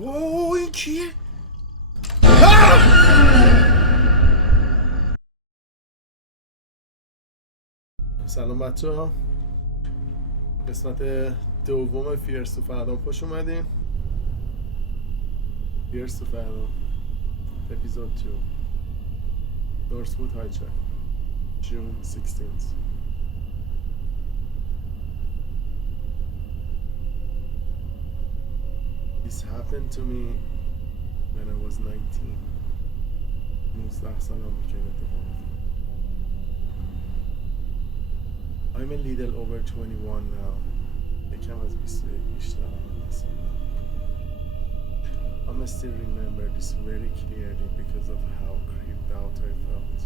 اوه این کیه؟ سلام بچه ها، قسمت دوم فیرس تو فردام خوش اومدین. فیرس تو فردام اپیزود 2 Northwood Hijack June 16th. This happened to me when I was 19. 19 سالم بود که این اتفاق افتاد. I'm a little over 21 now. یکم از 21 بیشترم هستم. I still remember this very clearly because of how creeped out I felt.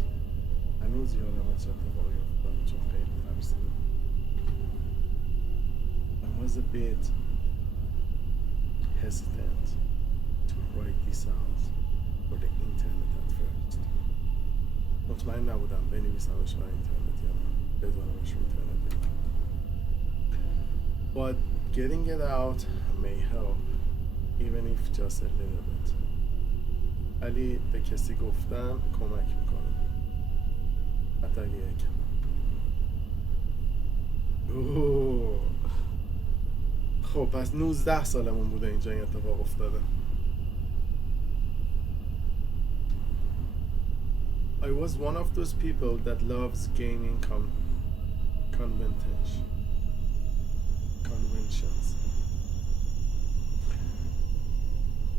هنوز یادم از اتفاقی افتاد چون خیلی ترسیدم. I was a bit hesitant to write this out for the internet at first. مطمئن نبودم بنویسمش برای اینترنت یا نه بذارمش رو اینترنت. But getting it out may help, even if just a little bit. ولی به کسی گفتن کمک میکنه، حتی اگه یکم. خب پس 19 سالمون بوده اینجا این اتفاق افتاده. I was one of those people that loves gaming conventions.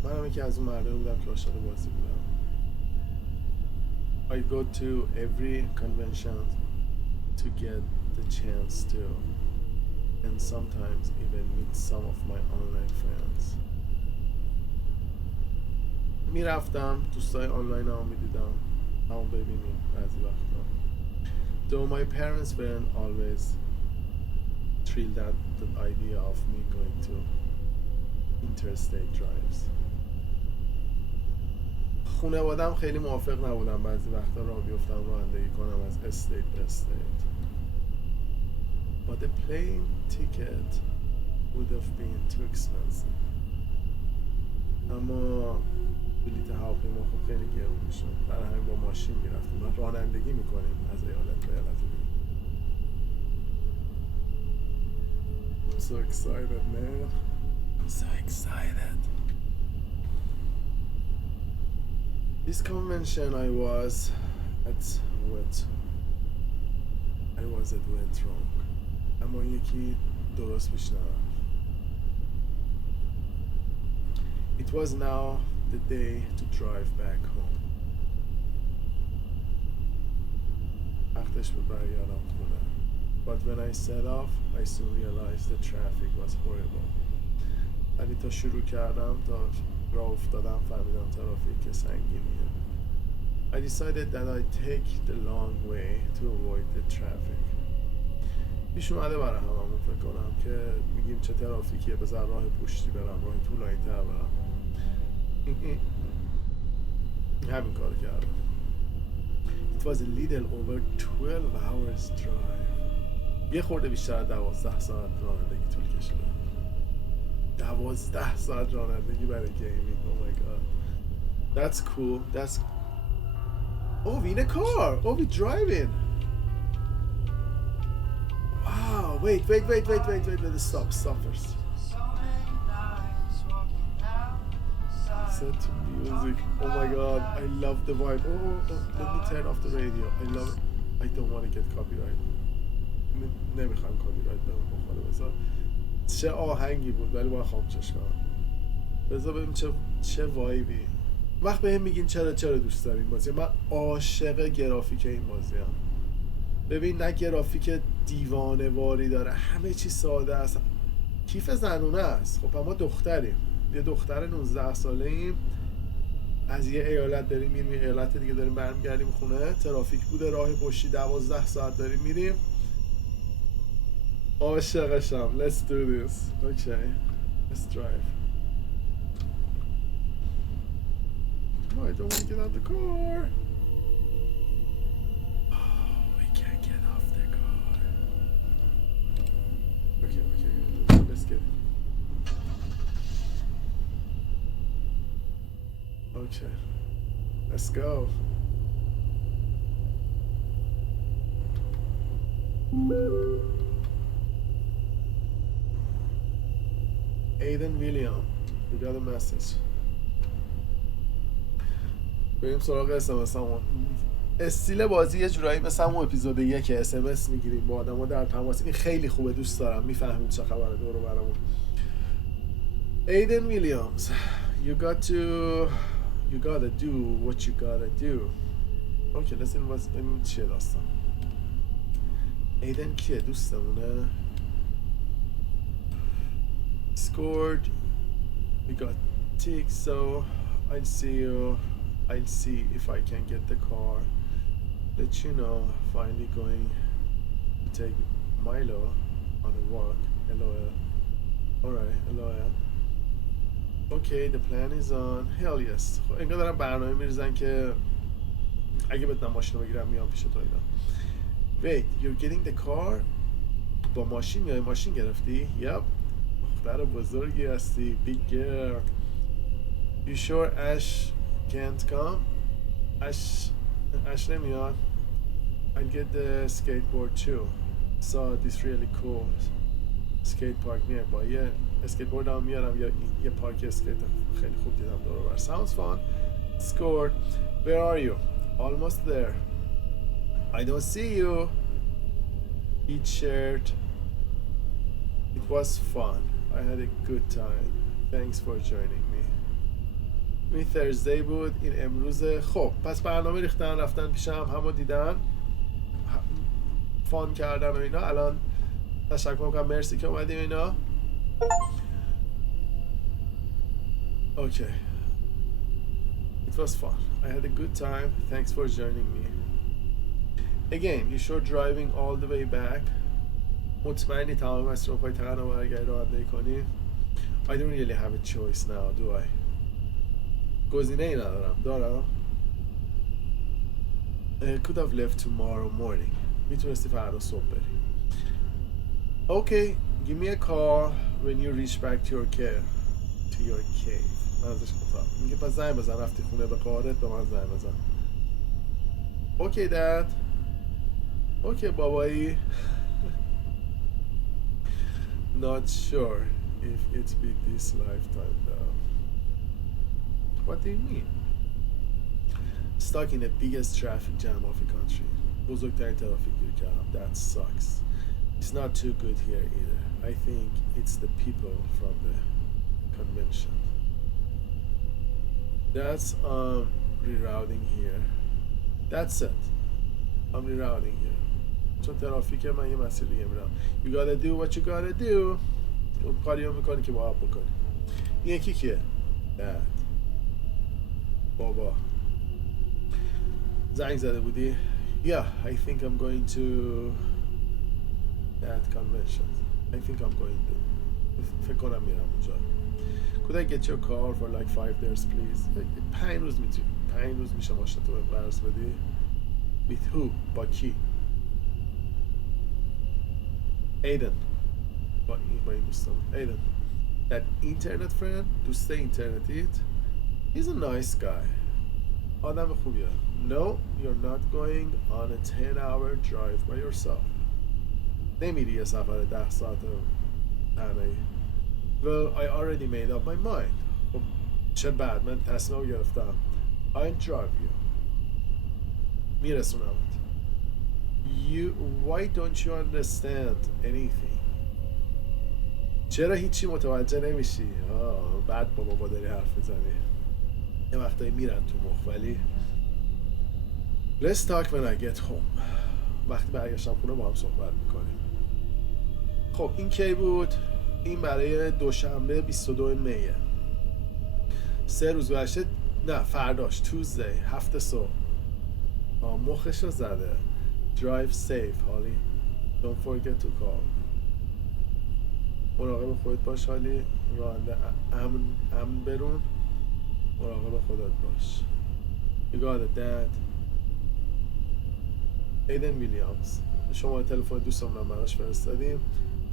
من یکی از اون مردم بودم که عاشق بازی بودم. I go to every convention to get the chance to, and sometimes even meet some of my online friends. میرفتم دوستای آنلاین هم میدیدم، همون ببینیم بعضی وقتا. Though my parents weren't always thrilled at the idea of me going to interstate drives. خانواده‌ام خیلی موافق نبودن بعضی وقتا راه بیفتم رانندگی کنم از استیت به استیت. But the plane ticket would have been too expensive. اما بلیط هواپیما خب خیلی گرون میشد، برای همین با ماشین میرفتیم و رانندگی میکنیم از ایالت به ایالت دیگه. I'm so excited, man. I'm so excited. This convention I was at went wrong. اما یکی درست پیش نرفت. It was now the day to drive back home. وقتش بود برگردم خونه. But when I set off, I soon realized the traffic was horrible. ولی تا شروع کردم تا راه افتادم فهمیدم ترافیک سنگینیه. I decided that I'd take the long way to avoid the traffic. پیش اومده برای هممون فکر کنم که میگیم چه ترافیکیه، بذار راه پشتی برم، راه طولانی تر برم. همین کار کردم. It was a little over 12 hours drive. یه خورده بیشتر از 12 ساعت رانندگی طول کشیده. 12 ساعت رانندگی برای گیمینگ. Oh my god. That's cool. That's... Oh, we in a car. Oh, we driving. Wow. Wait. Stop first. Listen to music. Oh my god. I love the vibe. Oh, let me turn off the radio. I love it. I don't want to get copyright. نمیخوام copyright بخوره. بذار چه آهنگی بود ولی باید خاموشش کنم. بذار ببینیم چه وایبی. وقت بهم میگین چرا دوست دارم این بازی. من عاشق گرافیک این بازی هم. ببین نه گرافیک دیوانه واری داره، همه چی ساده است، کیف زنونه است. خب ما دختریم، یه دختر 19 ساله ایم، از یه ایالت داریم میریم یه ایالت دیگه، داریم برمیگردیم خونه، ترافیک بوده، راه پشتی 12 ساعت داریم میریم. عاشقشم. Let's do this. Okay. Let's drive. Oh, I don't want to get out the car. Oh, we can't get off the car. Okay. Let's get it. Okay, let's go. Aiden William, we got a message. بریم سراغ اسمس همون. استیل بازی یه جورایی مثل همون اپیزود 1 اسمس میگیریم با آدم ها در تماس. این خیلی خوبه، دوست دارم. میفهمیم چه خبره دور و برمون. Aiden Williams, you gotta do what you gotta do. اوکی let's این چیه داستان. ایدن کیه؟ دوستمونه. Scored. We got tick, so I'll see if I can get the car. Let you know. Finally going to take Milo on a walk. LOL. Alright, LOL. Okay, the plan is on. Hell yes. انگار دارم برنامه میریزن که اگه بتونم ماشین رو بگیرم میام پیش تو اینا. Wait, you're getting the car? با ماشین میای؟ ماشین گرفتی؟ Yep. دختر بزرگی هستی. Big girl. You sure Ash can't come? Ash نمیاد. I'll get the skateboard too. Saw this really cool skate park nearby. یه اسکیتبورد هم میارم یا یه پارک اسکیت خیلی خوب دیدم دور و بر. Sounds fun. Scored. Where are you? Almost there. I don't see you. Eat shirt. It was fun. I had a good time. Thanks for joining me. این Thursday بود. این امروزه. خب پس برنامه ریختن رفتن پیشم، همو دیدن، فان کردن و اینا. الان تشکر میکنم، مرسی که اومدیم اینا. Okay. It was fun. I had a good time. Thanks for joining me. Again, you sure driving all the way back? مطمئنی تمام مسیر تنها برگردی رانندگی کنی؟ I don't really have a choice now, do I? گزینه ای ندارم. دارم؟ Could have left tomorrow morning. میتونستی فردا صبح بری. Okay, give me a call when you reach back to your cave. من ازش مطمئن. میگه پس زنگ بزن، رفتی خونه به قارت، به من زنگ بزن. Okay, dad. Okay, بابایی. Not sure if it's be this lifetime though. What do you mean? Stuck in the biggest traffic jam of the country. بزرگترین ترافیک گیر کردم. That sucks. It's not too good here either. I think it's the people from the convention. That's rerouting here. That's it. I'm rerouting here. چون ترافیک من یه مسیر دیگه میرم. You gotta do what you gotta do. اون کاری رو میکنی که باید بکنی. این یکی کیه؟ Dad. بابا. زنگ زده بودی؟ Yeah, I think I'm going to that convention. I think I'm going to. فکر کنم میرم اونجا. Could I get your car for like 5 days please? 5 روز میتونی. 5 روز میشه ماشین تو به قرض بدی. With who? با کی؟ Aiden. با این دوستم. Aiden. That internet friend? دوست اینترنتیت? He's a nice guy. آدم خوبیه. No, you're not going on a 10-hour drive by yourself. نمیری یه سفر 10 ساعت تنهایی. Well, I already made up my mind. خب چه بد، من تصمیم گرفتم. I'll drive you. میرسونمت. Why don't you understand anything? چرا هیچی متوجه نمیشی؟ بعد با بابا داری حرف میزنی. یه وقتایی میرن تو مخ، ولی Let's talk when I get home. وقتی برگشتم خونه با هم صحبت میکنیم. خب این کی بود؟ این برای دوشنبه 22 میه. 3 روز گذشته. نه فرداش Tuesday 7 صبح. مخش رو زده. Drive safe هالی. Don't forget to call. مراقب خودت باش هالی. راننده امن برون. مراقب خودت باش. You got it dad. Aiden Williams. شما تلفن دوستمونم براش فرستادیم.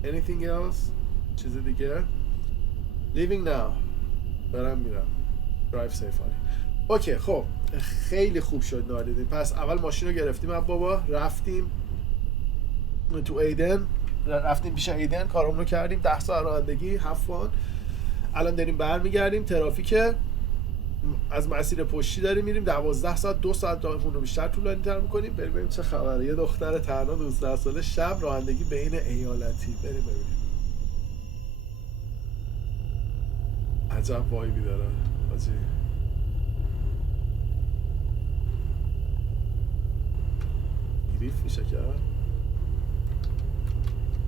Anything else? چیز دیگه؟ Leaving now. برم میرم. Drive safe هالی. اوکی خب خیلی خوب شد نالیدیم. پس اول ماشین رو گرفتیم از بابا، رفتیم تو ایدن، رفتیم پیش ایدن، کارمون رو کردیم، 10 ساعت رانندگی، 7 فان. الان داریم برمیگردیم. ترافیک از مسیر پشتی داریم میریم، 12 ساعت 2 ساعت راهمون رو بیشتر طولانی تر میکنیم. بریم ببینیم چه خبره. یه دختر تنها 19 ساله شب رانندگی بین ایالتی. بریم ببینیم. عجب وایبی داره حاجی. گریف میشه کرد.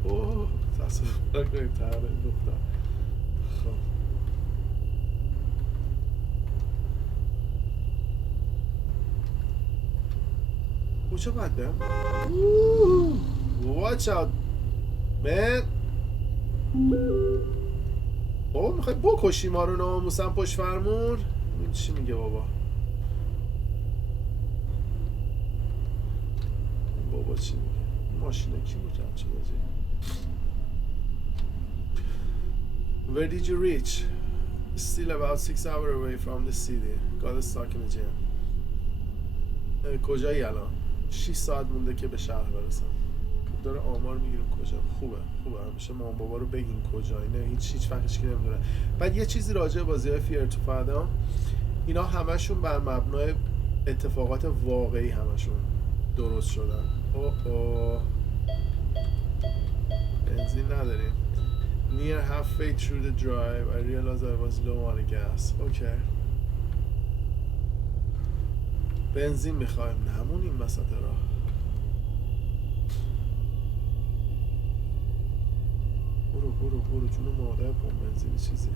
اوه تصور کنیم تنها این دختر. خب کجا باید برم؟ Watch out man. بابا میخوای بکشی ما رو ناموسن پشت فرمون؟ این چی میگه بابا؟ بابا چی میگه؟ ماشینه کی بود رد شده جی؟ Where did you reach? Still about 6 hours away from the city. Got stuck in the jam. کجایی الان؟ 6 ساعت مونده که به شهر برسم. داره آمار میگیریم کجا. خوبه همیشه مامان بابا رو بگین کجایی. نه هیچ وقتش که نمیدونه. بعد یه چیزی راجع به بازی‌های فیر تو فادا، اینا همشون بر مبنای اتفاقات واقعی همشون درست شدن. اوه بنزین نداریم. Near halfway through the drive I realized I was low on gas. اوکی بنزین میخوایم، نمونیم وسط راه. برو جون مادر پمپ بنزینی چیزی.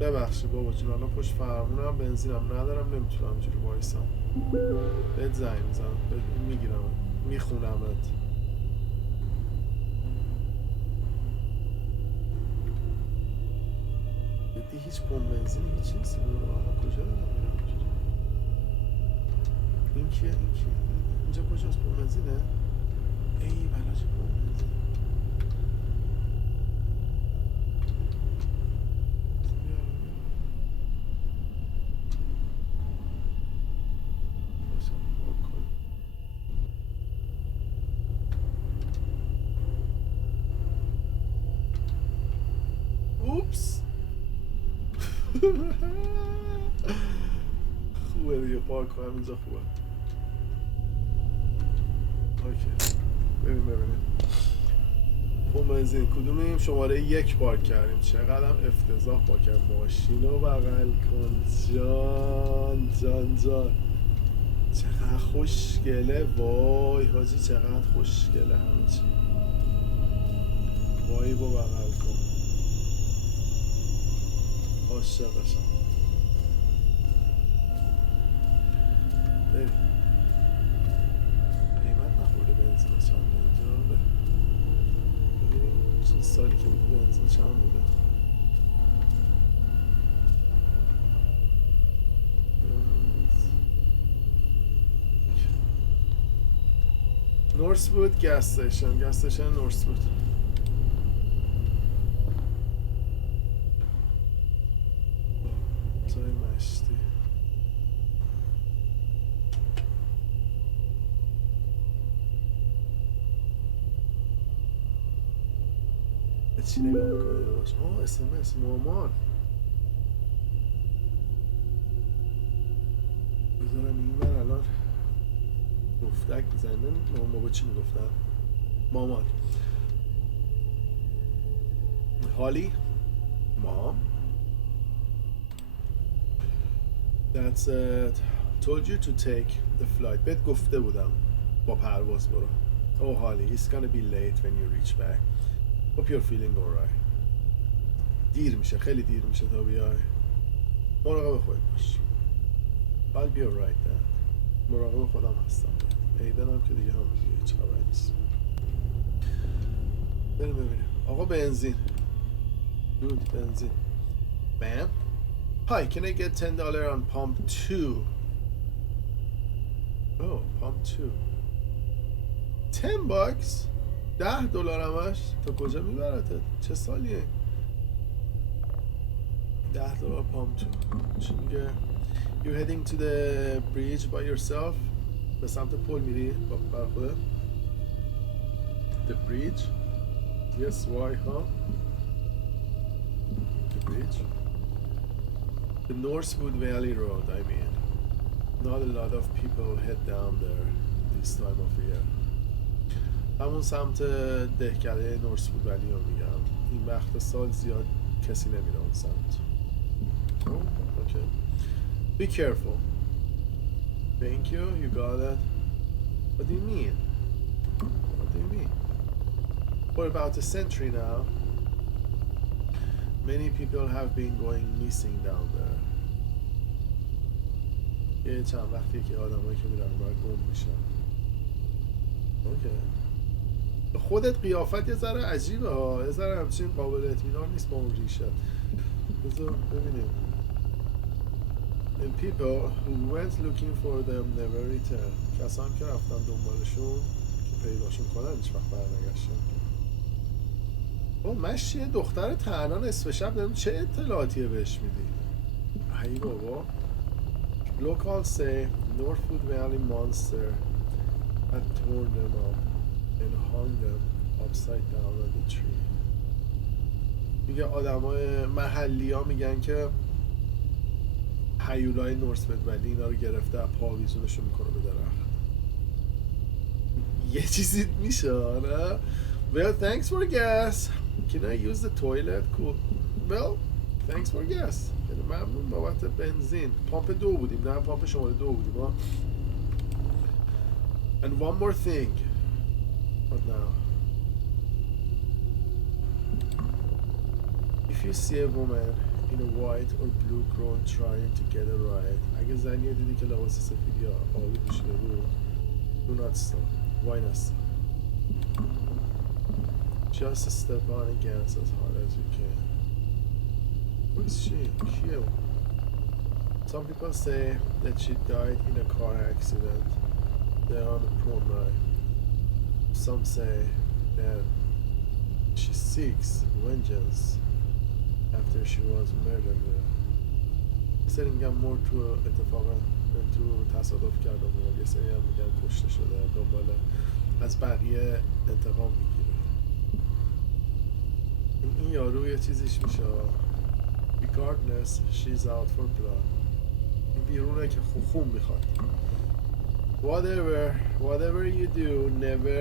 ببخشید بابا جون، الان پشت فرمونم، بنزینم ندارم، نمیتونم اینجوری وایسم. بهت زنگ میزنم، میگیرم، میخونمت. جدی هیچ پمپ بنزینی هیچ نیست. کجا دارم میرم اینجوری؟ این کیه؟ اینجا کجاست؟ پمپ بنزینه؟ ای بلا چه پمپ بنزین. اوپس. خوبه دیگه، پارک کنم اینجا خوبه. اوکی ببینیم پمپ بنزین کدومیم؟ شماره 1 پارک کردیم. چقدرم افتضاح پارک کردیم. ماشین رو بغل کن جان. چقدر خوشگله. وای حاجی چقدر خوشگله همه چی. وای با بغل کن. عاشقشم. بریم. قیمت نخورده بنزین چند اینجا. ببینیم چند سالی که بود بنزین چند بوده. نورسوود گاز استیشن نورسوود. جای مشتی. به چی نگاه میکنی داشت؟ SMS مامان. بذارم این بر الان گفتک میزنه. مامان بابا چی میگفتن؟ مامان هالی مام That's it. Told you to take the flight. بهت گفته بودم با پرواز برو. Oh Holly, it's gonna be late when you reach back. Hope you're feeling alright. دیر میشه، خیلی دیر میشه تا بیای. مراقب خودت باش. I'll be alright then. مراقب خودم هستم. ایدنم که دیگه همونجوری هیچ خبری نیست. بریم ببینیم. آقا بنزین. دود بنزین. Ma'am? Hi, can I get $10 on pump 2? Oh, pump 2. $10? $10 همش تا کجا میبرده؟ چه سالیه؟ $10 پام تو چی میگه؟ You heading to the bridge by yourself؟ به سمت پل میری بر خودت؟ The bridge? Yes, why, huh? The bridge? The Northwood Valley Road, I mean. Not a lot of people head down there this time of year. همون سمت دهکده نورسوود ولی رو میگم. این وقت سال زیاد کسی نمیره اون سمت. Oh, okay. Be careful. Thank you, you got it. What do you mean? What do you mean? For about a century now, many people have been going missing down there. یه چند وقتی که آدمایی که میرن باید گم میشن. اوکی. خودت قیافت یه ذره عجیبه ها، یه ذره همچین قابل اطمینان نیست با اون ریشه. بذار ببینیم. And people who went looking for them never returned. کسان که رفتن دنبالشون که پیداشون کنن هیچ وقت برنگشتن. او مشی دختر تنها نصف شب نمیم چه اطلاعاتیه بهش میدی؟ ای بابا. Locals say Northwood Valley monster had torn them up and hung them upside down on the tree. میگه آدمای محلی ها میگن که هیولای نورثوود ولی اینا رو گرفته پاویزونشو میکنه به درخت. یه چیزی میشه نه؟ Well, thanks for gas. Can I use the toilet? Cool. Well, thanks for gas. خیلی ممنون بابت بنزین. پامپ 2 بودیم نه پامپ شماره 2 بودیم ها. And one more thing. What now? If you see a woman in a white or blue gown trying to get a ride, اگه زنی دیدی که لباس سفید یا آبی پوشیده بود, do not stop. Why not stop? Just step on against as hard as you can. Who is she? Cute. Some people say that she died in a car accident there on the prom night. Some say that she seeks vengeance after she was murdered there. سری میگن مرد تو اتفاقا تو تصادف کرده بود. یه سری هم میگن کشته شده دنبال از بقیه انتقام میگیره. این یارو یه چیزیش میشه regardless she's out for blood. این بیرونه که خون میخواد. Whatever you do, never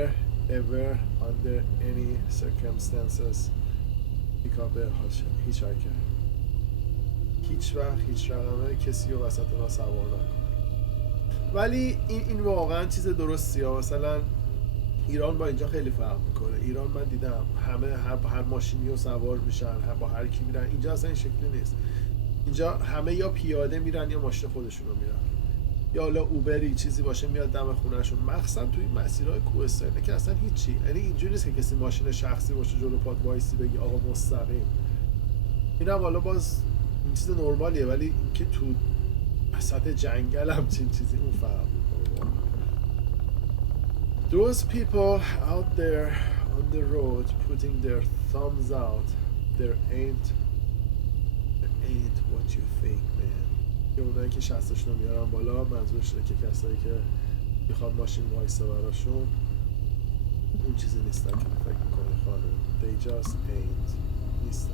ever under any circumstances pick up a hitchhiker. هیچ وقت هیچ رقمه کسی رو وسط راه سوار نکن. ولی این واقعا چیز درستیه. مثلا ایران با اینجا خیلی فرق میکنه. ایران من دیدم همه هر ماشینی رو سوار میشن، با هر کی میرن. اینجا اصلا این شکلی نیست. اینجا همه یا پیاده میرن یا ماشین خودشون رو میرن، یا حالا اوبری چیزی باشه میاد دم خونهشون. مخصوصا توی مسیرهای کوهستانی که اصلا هیچی، یعنی اینجوری نیست که کسی ماشین شخصی باشه جلو پات وایسی بگی آقا مستقیم. اینم حالا باز این چیز نرمالیه، ولی اینکه تو وسط جنگل همچین چیزی اون فرق میکنه. Those people out there on the road putting their thumbs out, there ain't what you think, man. که اونایی که شستشون رو میارن بالا منظورش اینه که کسایی که میخواد ماشین وایسته براشون اون چیزی نیستن که فکر میکنه خانم. They just ain't. نیستن.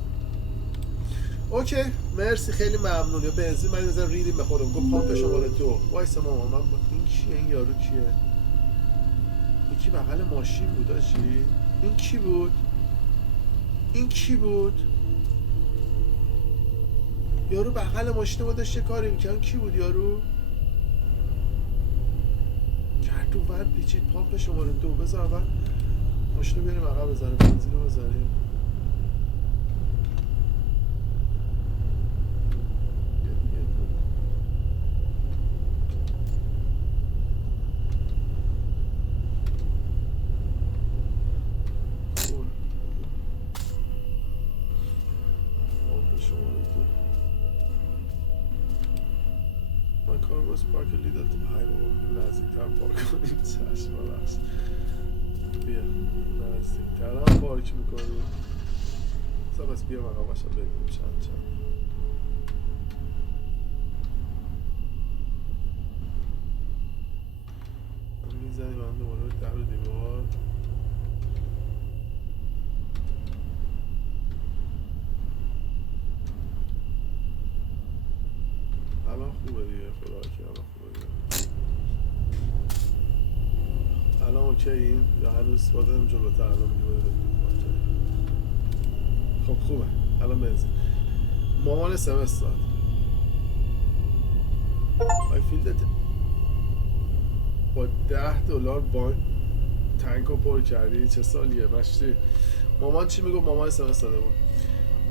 اوکی مرسی خیلی ممنون. یا بنزین من میذارم ریدیم به خودم. گفت پامپ شماره 2. وایسا ماما من این کیه؟ این یارو کیه؟ یکی بغل ماشین بود آجی. این کی بود؟ این کی بود؟ یارو بغل ماشین بود داشت کاری میکنه. کی بود یارو؟ کرد و ور پیچید پامپ شماره 2. بذار اول ماشین رو بیاریم عقب بزنیم بنزین رو بزنیم. پارک لیدل تو های بابا نزدیکتر پارک کنیم. چشم ببخش. بیا نزدیک‌تر هم پارک میکنیم. بس بیا مقامش رو ببینیم چند میزنیم هم دوباره در و دیوار. الان خوبه دیگه، خدا که الان خوبه دیگه. الان اوکی این یا هنوز بادم جلوتر الان میگه خب خوبه الان بنزین. مامان SMS داد. I feel that با $10 تانک رو پر کردی. چه سالیه مشتی؟ مامان چی میگو؟ مامان SMS داده بود.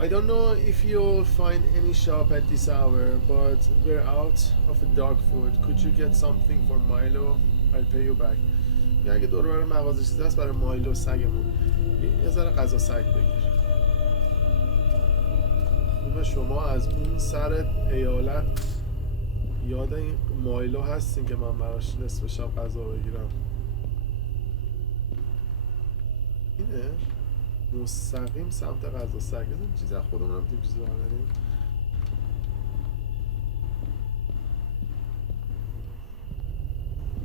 I don't know if you'll find any shop at this hour, but we're out of dog food. Could you get something for Milo? I'll pay you back. یا اگه دور برای مغازه چیزی هست برای مایلو سگمون یه ذره غذا سگ بگیر. خوبه شما از اون سر ایالت یاد این مایلو هستین که من براش نصف شب غذا بگیرم. اینه مستقیم سمت غذا سگ. این چیز از خودمون هم چیزی برداریم.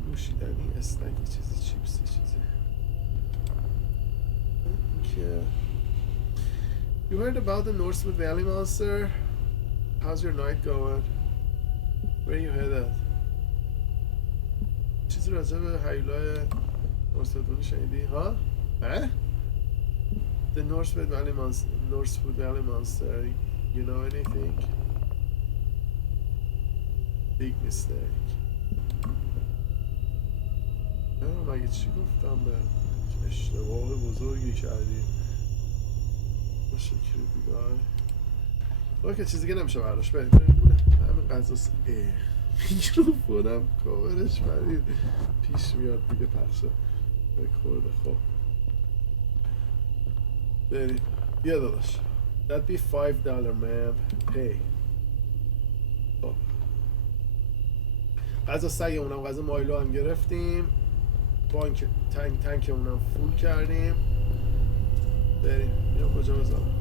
نوشیدنی اسنکی چیزی چیپسی چیزی که You heard about the Northwood Valley monster? How's your night going? Where you headed? چیزی راجع به هیولای نورثوود شنیدی؟ ها؟ The Northwood Valley monster. You know anything? Big mistake. مگه چی گفتم به اشتباه بزرگی کردی؟ باشه کریپی گای. اوکی چیزی که نمیشه برداشت. بریم همین غذاست. خودم کاورش برید پیش میاد دیگه پخشه بکرده. خب بریم بیا داداش. That'd be $5 man. Pay. خب غذا سگمونم غذا مایلو هم گرفتیم. بانک تانکمونم فول کردیم. بریم. اینو کجا بذارم؟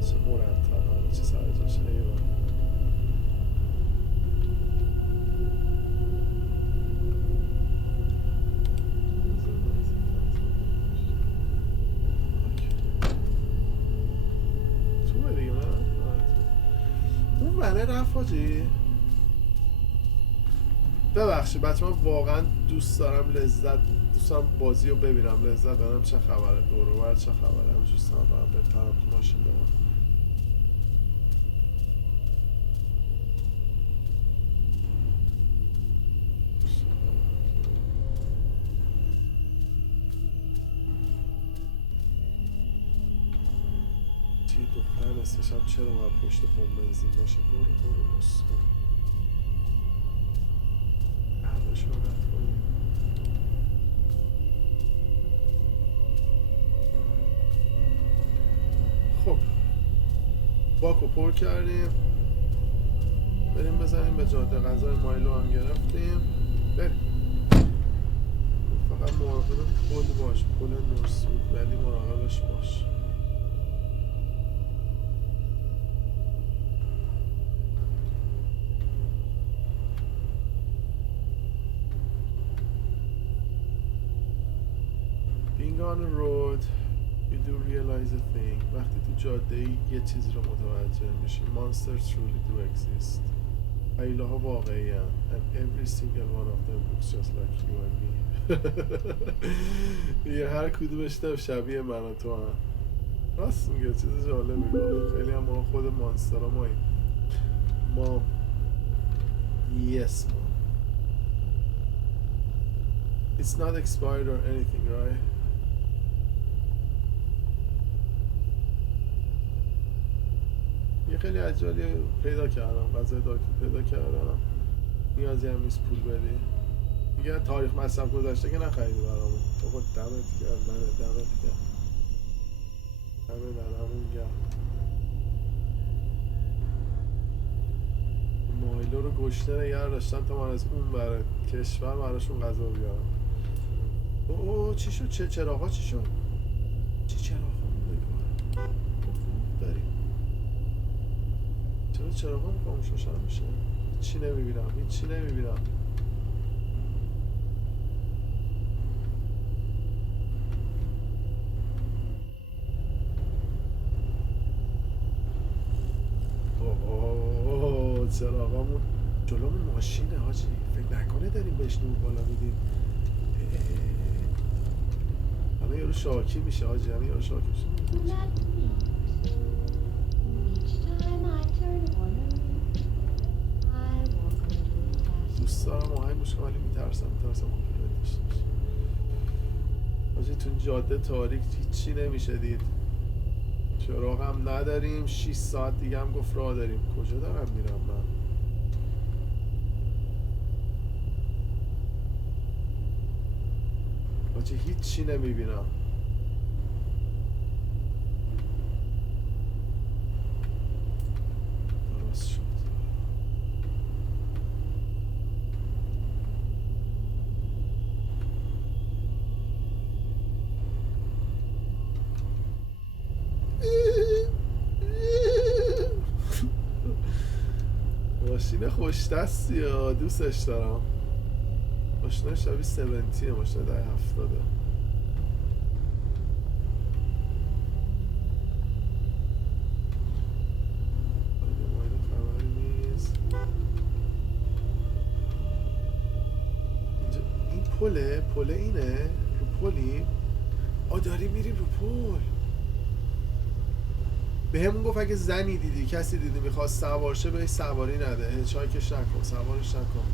چه مرتب همه چی سر جاشه. ایوان رفت حاجی. ببخشید بچه من واقعا دوست دارم بازی رو ببینم لذت دارم. چه خبره دور و بر چه خبره؟ همجور سم برم بپرم تو ماشین برم. چی دختر نصفشم چرا باید پشت پمپ بنزین باشه؟ برو بسکن همش رو رد کنیم. خب باکو پر کردیم. بریم بزنیم به جاده. غذای مایلو هم گرفتیم. بریم. فقط مراقب پل باش. پل نورثوود ولی مراقبش باش. On the road you do realize a thing. وقتی تو جاده ای یه چیزی رو متوجه میشی. Monsters truly do exist. هیولاها واقعی هستند. And every single one of them looks just like you and me. یه هر کدومش شبیه من و تو هم. راست میگه. چیز جالب میگه. خیلی هم ما خود مانستر ها ما yes mom. It's not expired or anything right? یه خیلی عجالی پیدا کردم. غذای داکتر پیدا کردم. نیازی هم نیست پول بدی. میگه تاریخ مصرف گذشته که نخریدی برامون. بابا دمت گرم. دمت گرم. همون گرم. ایلو رو گشته نگه داشتن تا من از اون بره کشور براشون غذا بیارم. اوه چی شد؟ چراغا چی شد؟ چی چراغا بگوارم داریم؟ چرا چراغا میکنم شوشن میشه؟ هیچی نمیبینم هیچی نمیبینم. اوه چراغامون جلومون ماشینه حاجی، فکر نکنه داریم بهش نور بالا میدیم. همه یارو شاکی میشه حاجی، همه یارو شاکی میشه. دوست دارم آهنگ گوش کنم ولی میترسم کپی داشته باشه. حاجی تو جاده تاریک هیچی نمیشه دید، چراغ هم نداریم. 6 ساعت دیگه هم گفت راه داریم. کجا دارم میرم من؟ حاجی هیچی نمیبینم. درست شد. ماشین خوش دستی ها، دوستش دارم. ماشین شبیه 70 ماشین ده 70. خبری نیست. این پل اینه رو پلی. داریم میریم رو پل. به همون گفت اگه زنی دیدی کسی دیدی میخواست سوارشه بهش سواری نده، هچایکش نکن، سوارش نکن.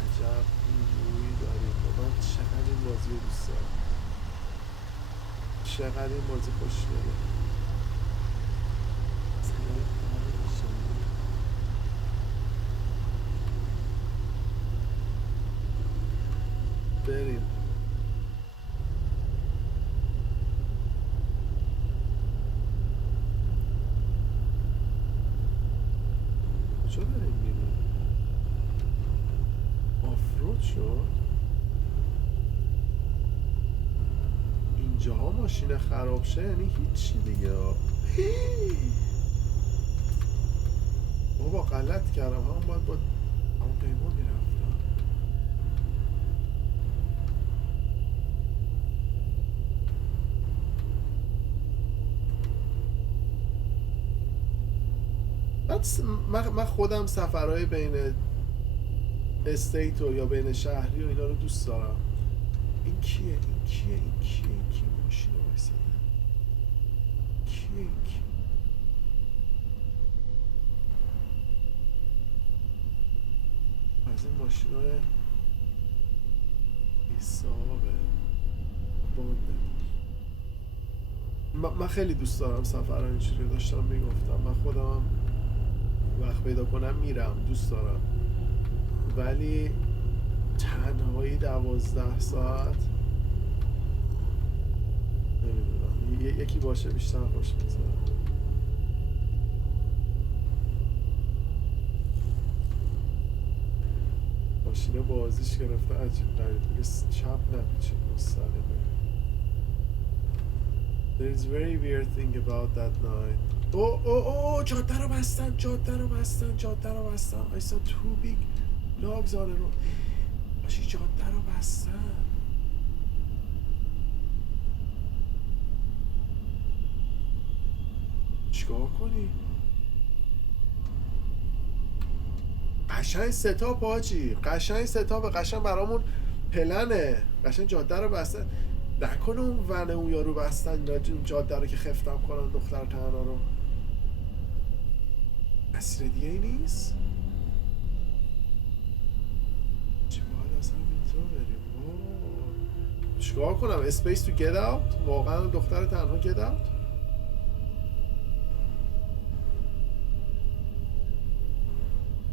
عجب روی داریم. من چقدر این بازی رو دوست دارم، چقدر این بازی خوشگله. بریم. کجا داریم میریم؟ آفرود شد. اینجاها ماشین خراب شه یعنی هیچی دیگه. بابا غلط کردم، همون باید با همون قیمه میرفتم. من خودم سفرهای بین استیت و یا بین شهری و اینا رو دوست دارم. این کیه؟ این ماشین وایساده. کیه این کی؟ از این ماشین های حسابه بانده. من خیلی دوست دارم سفرها اینجوری داشتم میگفتم. من خودم وقت پیدا کنم میرم، دوست دارم. ولی تنهایی 12 ساعت نمیدونم، یکی باشه بیشتر خوش میگذره. ماشینه بازیش گرفته عجیب غریب، میگه چپ نپیچه مستقیمه. There's very weird thing about that night. جاده رو بستن. I saw 2 big logs on the road. باشی جاده رو بستن. چیکار کنی؟ قشنگ ستاپ حاجی، قشنگ ستاپ، قشنگ برامون پلنه. قشنگ جاده رو بستن. نکنه اون ونه اون یارو بستن جاده رو که خفتم کنن دختر تنها رو. مسیر دیگه ای نیست؟ چی باید اصلا اینجا بریم؟ چیکار کنم؟ اسپیس تو get out؟ واقعا دختر تنها get out؟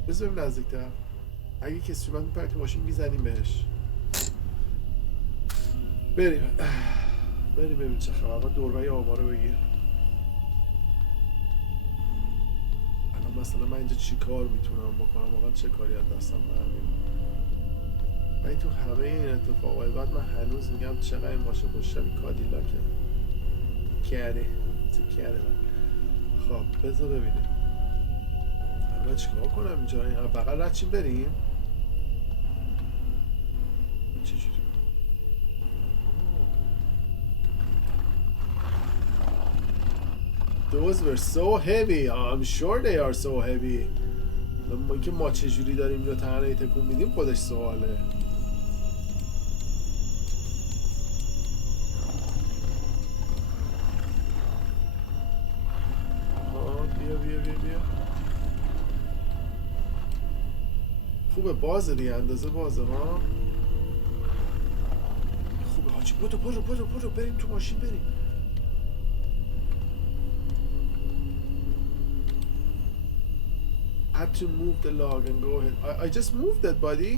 بذاریم نزدیکتر. اگه کسی من میپره تو ماشین میزنیم بهش. بریم ببین چه خبر. دوربای آبا رو بگیر. مثلا من اینجا چی کار میتونم بکنم، واقعا چه کاری از دستم برمیاد. من تو همه این اتفاقای بعد من هنوز میگم چقدر این ماشین خوش شبیه کادیلاکه. کره خب بذار ببینیم من چیکار کنم اینجا. بغل رچیم بریم چجوری. Those were so heavy. I'm sure they are so heavy. ما اینکه ما چجوری داریم یا تنهایی تکون میدیم خودش سواله. بیا خوبه بازه دیگه، اندازه بازه ها. خوبه حاجی. برو بریم تو ماشین بریم. Had to move the log and go ahead. I just moved that, buddy.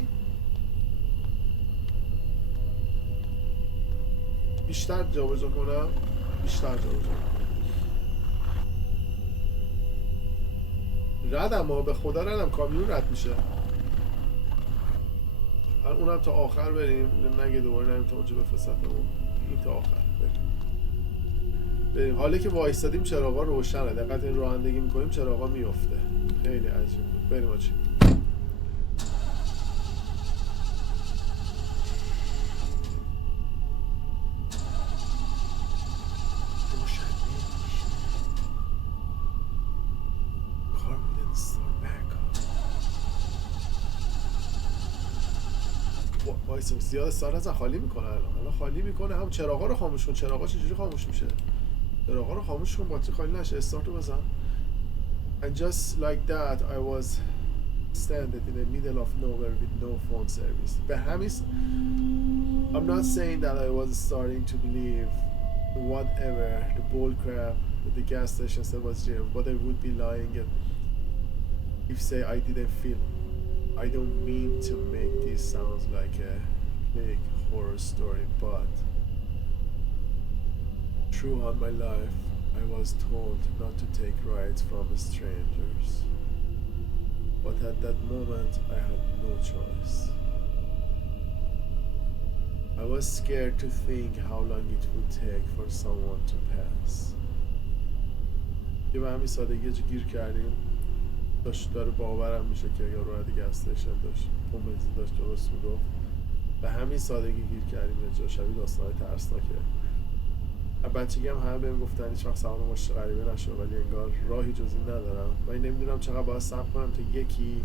بیشتر جابجا کنم. ردم ها، به خدا ردم. کامیون رد میشه. اونم تا آخر بریم نگه دوباره نریم تا اونجا بفرستمون. این تا آخر بریم. حالا که وایستادیم چراغا روشنه. دقیقاً این رانندگی میکنیم چراغا میفته. خیلی عجیب بود. بریم آجی. زیاد سال ازن خالی میکنه. الان خالی میکنه. هم چراغا رو خاموش کن. چراغا چجوری خاموش میشه؟ چراغا رو خاموش کن باتری خالی نشه. استارتو بزن. And just like that I was stranded in the middle of nowhere with no phone service. به همین I'm not saying that I was starting to believe whatever the bull crap that the gas station said was real, but I would be lying if say I didn't feel. I don't mean to make this sound like a big horror story, but throughout my life I was told not to take rides from strangers. But at that moment I had no choice. I was scared to think how long it would take for someone to pass. یه به همین سادگی چه گیر کردیم. داره باورم میشه که یا رو دیگه استیشن داشت پمپنزی داشت درست میگفت. به همین سادگی گیر کردیم یه جا. شبیه داستانهای ترسناکه. بچگی هم همه بهم گفتن هیچ وقت سوار ماشین غریبه نشو، ولی انگار راهی جز این ندارم. من نمیدونم چقدر باید صبر کنم تا یکی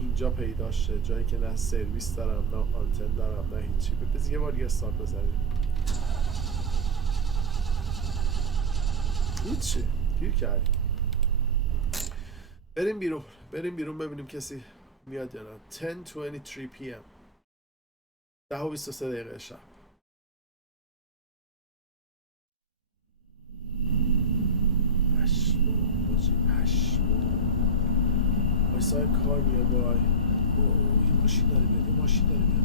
اینجا پیدا شه، جایی که نه سرویس دارم نه آنتن دارم نه هیچی. بذار یه بار دیگه استارت بزنیم. هیچی گیر کردیم. بریم بیرون ببینیم کسی میاد یا نه. 10:23 PM 10:23 دقیقه شب. پشمو وایسای کار میاد. بای یه ماشین داره میاد.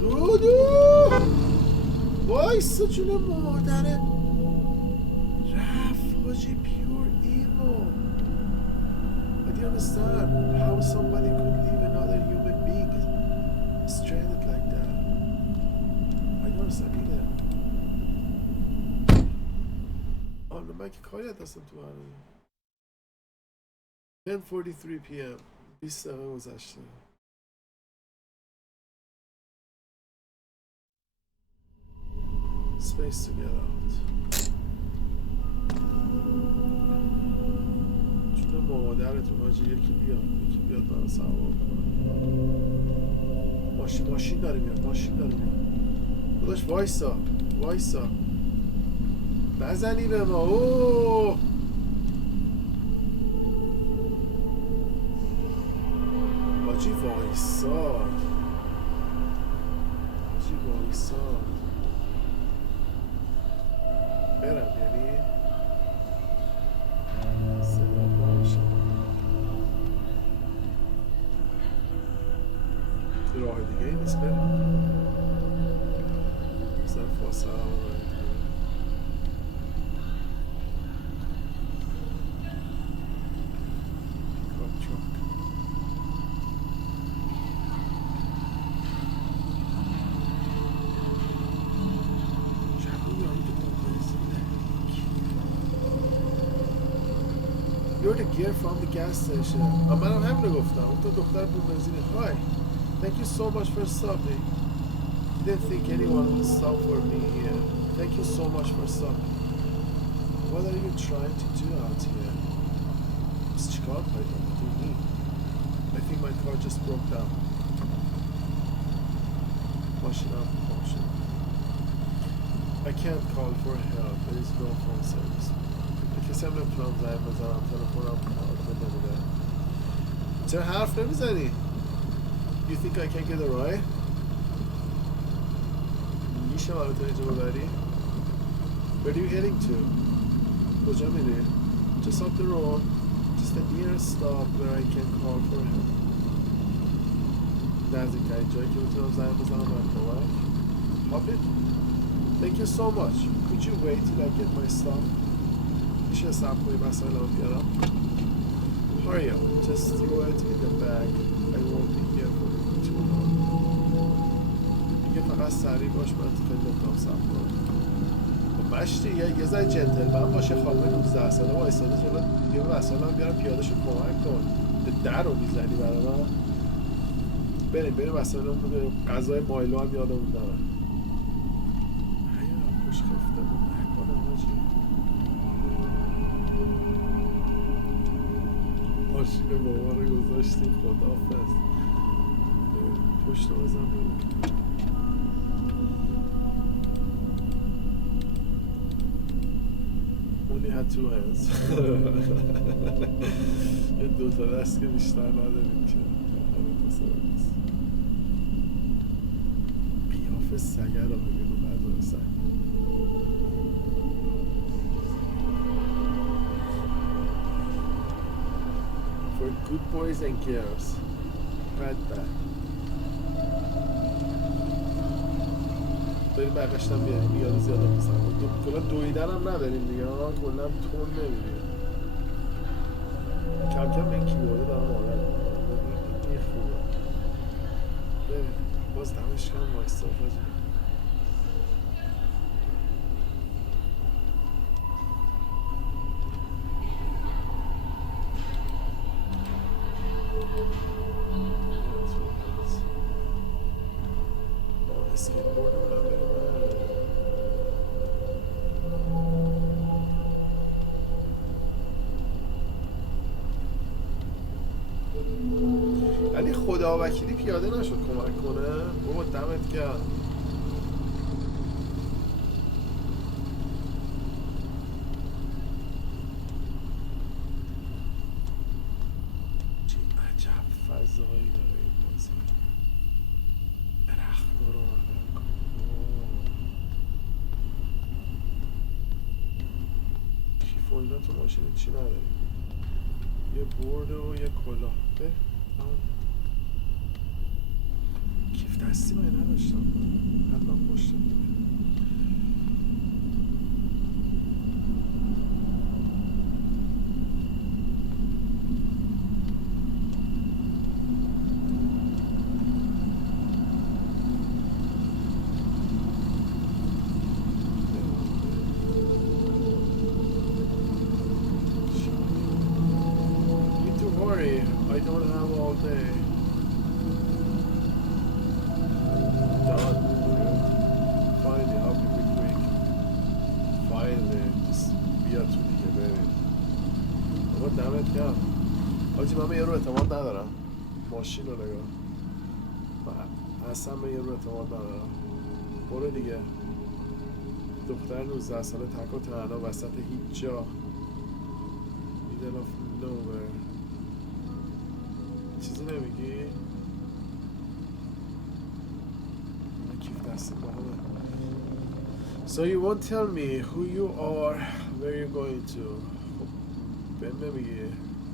دودو وایسا جون مادره. رفت حاجی. پیور ایوو. I don't understand how somebody could leave another human being stranded like that. I don't understand either. من که کاری دستم تو برنامه. 10:43 PM 20 دقیقه گذشته. Space to get out. چون مادرتون حاجی یکی بیاد من سوار کنم. ماشین داره میاد. داداش وایسا نزنی به ما. اوه حاجی وایساد. برم یعنی صدا نمیشه. راه دیگه ای نیست بریم. مثلا فاصله هم You're the gear from the gas station. منم همین رو گفتم. اون تو دختر بوم بنزینه. Hi. Thank you so much for stopping. Didn't think anyone would stop for me here. Thank you so much for stopping. What are you trying to do out here? It's چیکار کنید؟ What do you mean? I think my car just broke down. ماشینم خاموش شد. I can't call for help. There is no phone service. کسی هم نمیتونم زنگ بزنم. تلفنم کار نمیده. چرا حرف نمیزنی؟ You think I can get a ride? میشه منو تا اینجا ببری؟ Where are you heading to? کجا میری؟ Just up the road. Just the nearest stop where I can call for help. نزدیکترین جایی که بتونم زنگ بزنم برای کمک. Hop it. Thank you so much. Could you wait till I get my stuff? میشه صبر کنی وسایلمو بیارم؟ Hurry up. Just throw it in the bag. I won't be here for too long. میگه فقط سریع باش من خیلی نمیتونم صبر کنم. مشتی یه ذره جنتلمن باشه خانم 19 ساله وایساده جلو میگه وسایلم بیارم پیاده‌شو کمک کن. در رو میزنی برای من؟ بریم وسایلمون رو بریم. غذای مایلو هم یادمون نره. هیا خوش خفته بود نکنم حاجی. ماشین بابا رو گذاشتیم خداحافظ. پشت رو بزن بریم. Only had two hands. یه دوتا دست که بیشتر نداریم که قیافه سگه رو بگیرم بردار سگ. For good boys and girls. Right back. بریم برگشتم بیاریم یاد زیاده بسن کلا دویدن هم نداریم دیگه ها کلا تون نمیریم کم کم به این کیبورده دارم آرد این خوبه بریم باز دمش کم وایستاد حاجی علی خدا وکیلی پیاده نشد کمک کنه بابا دمت گرم چه عجب فضایی داره این بازی درخت رو نگاه کن کیف و اینا تو ماشین چی نداری یه برد و یه کلاه کیف دستی من نداشتم حتما پشت I don't have all day. Done, dude. Finally, I'll be quick. Finally, just بیا تو دیگه بریم. اما دمت گرم. حاجی من یه رو اعتماد ندارم. ماشین رو نگاه. من اصلا به یه رو اعتماد ندارم. برو دیگه. دختر 19 ساله تک و تنها وسط هیچ جا. Middle of nowhere. چیزی نمیگی؟ من کیف دستیم با همه So you won't tell me who you are, where you're going to خب بهم نمیگی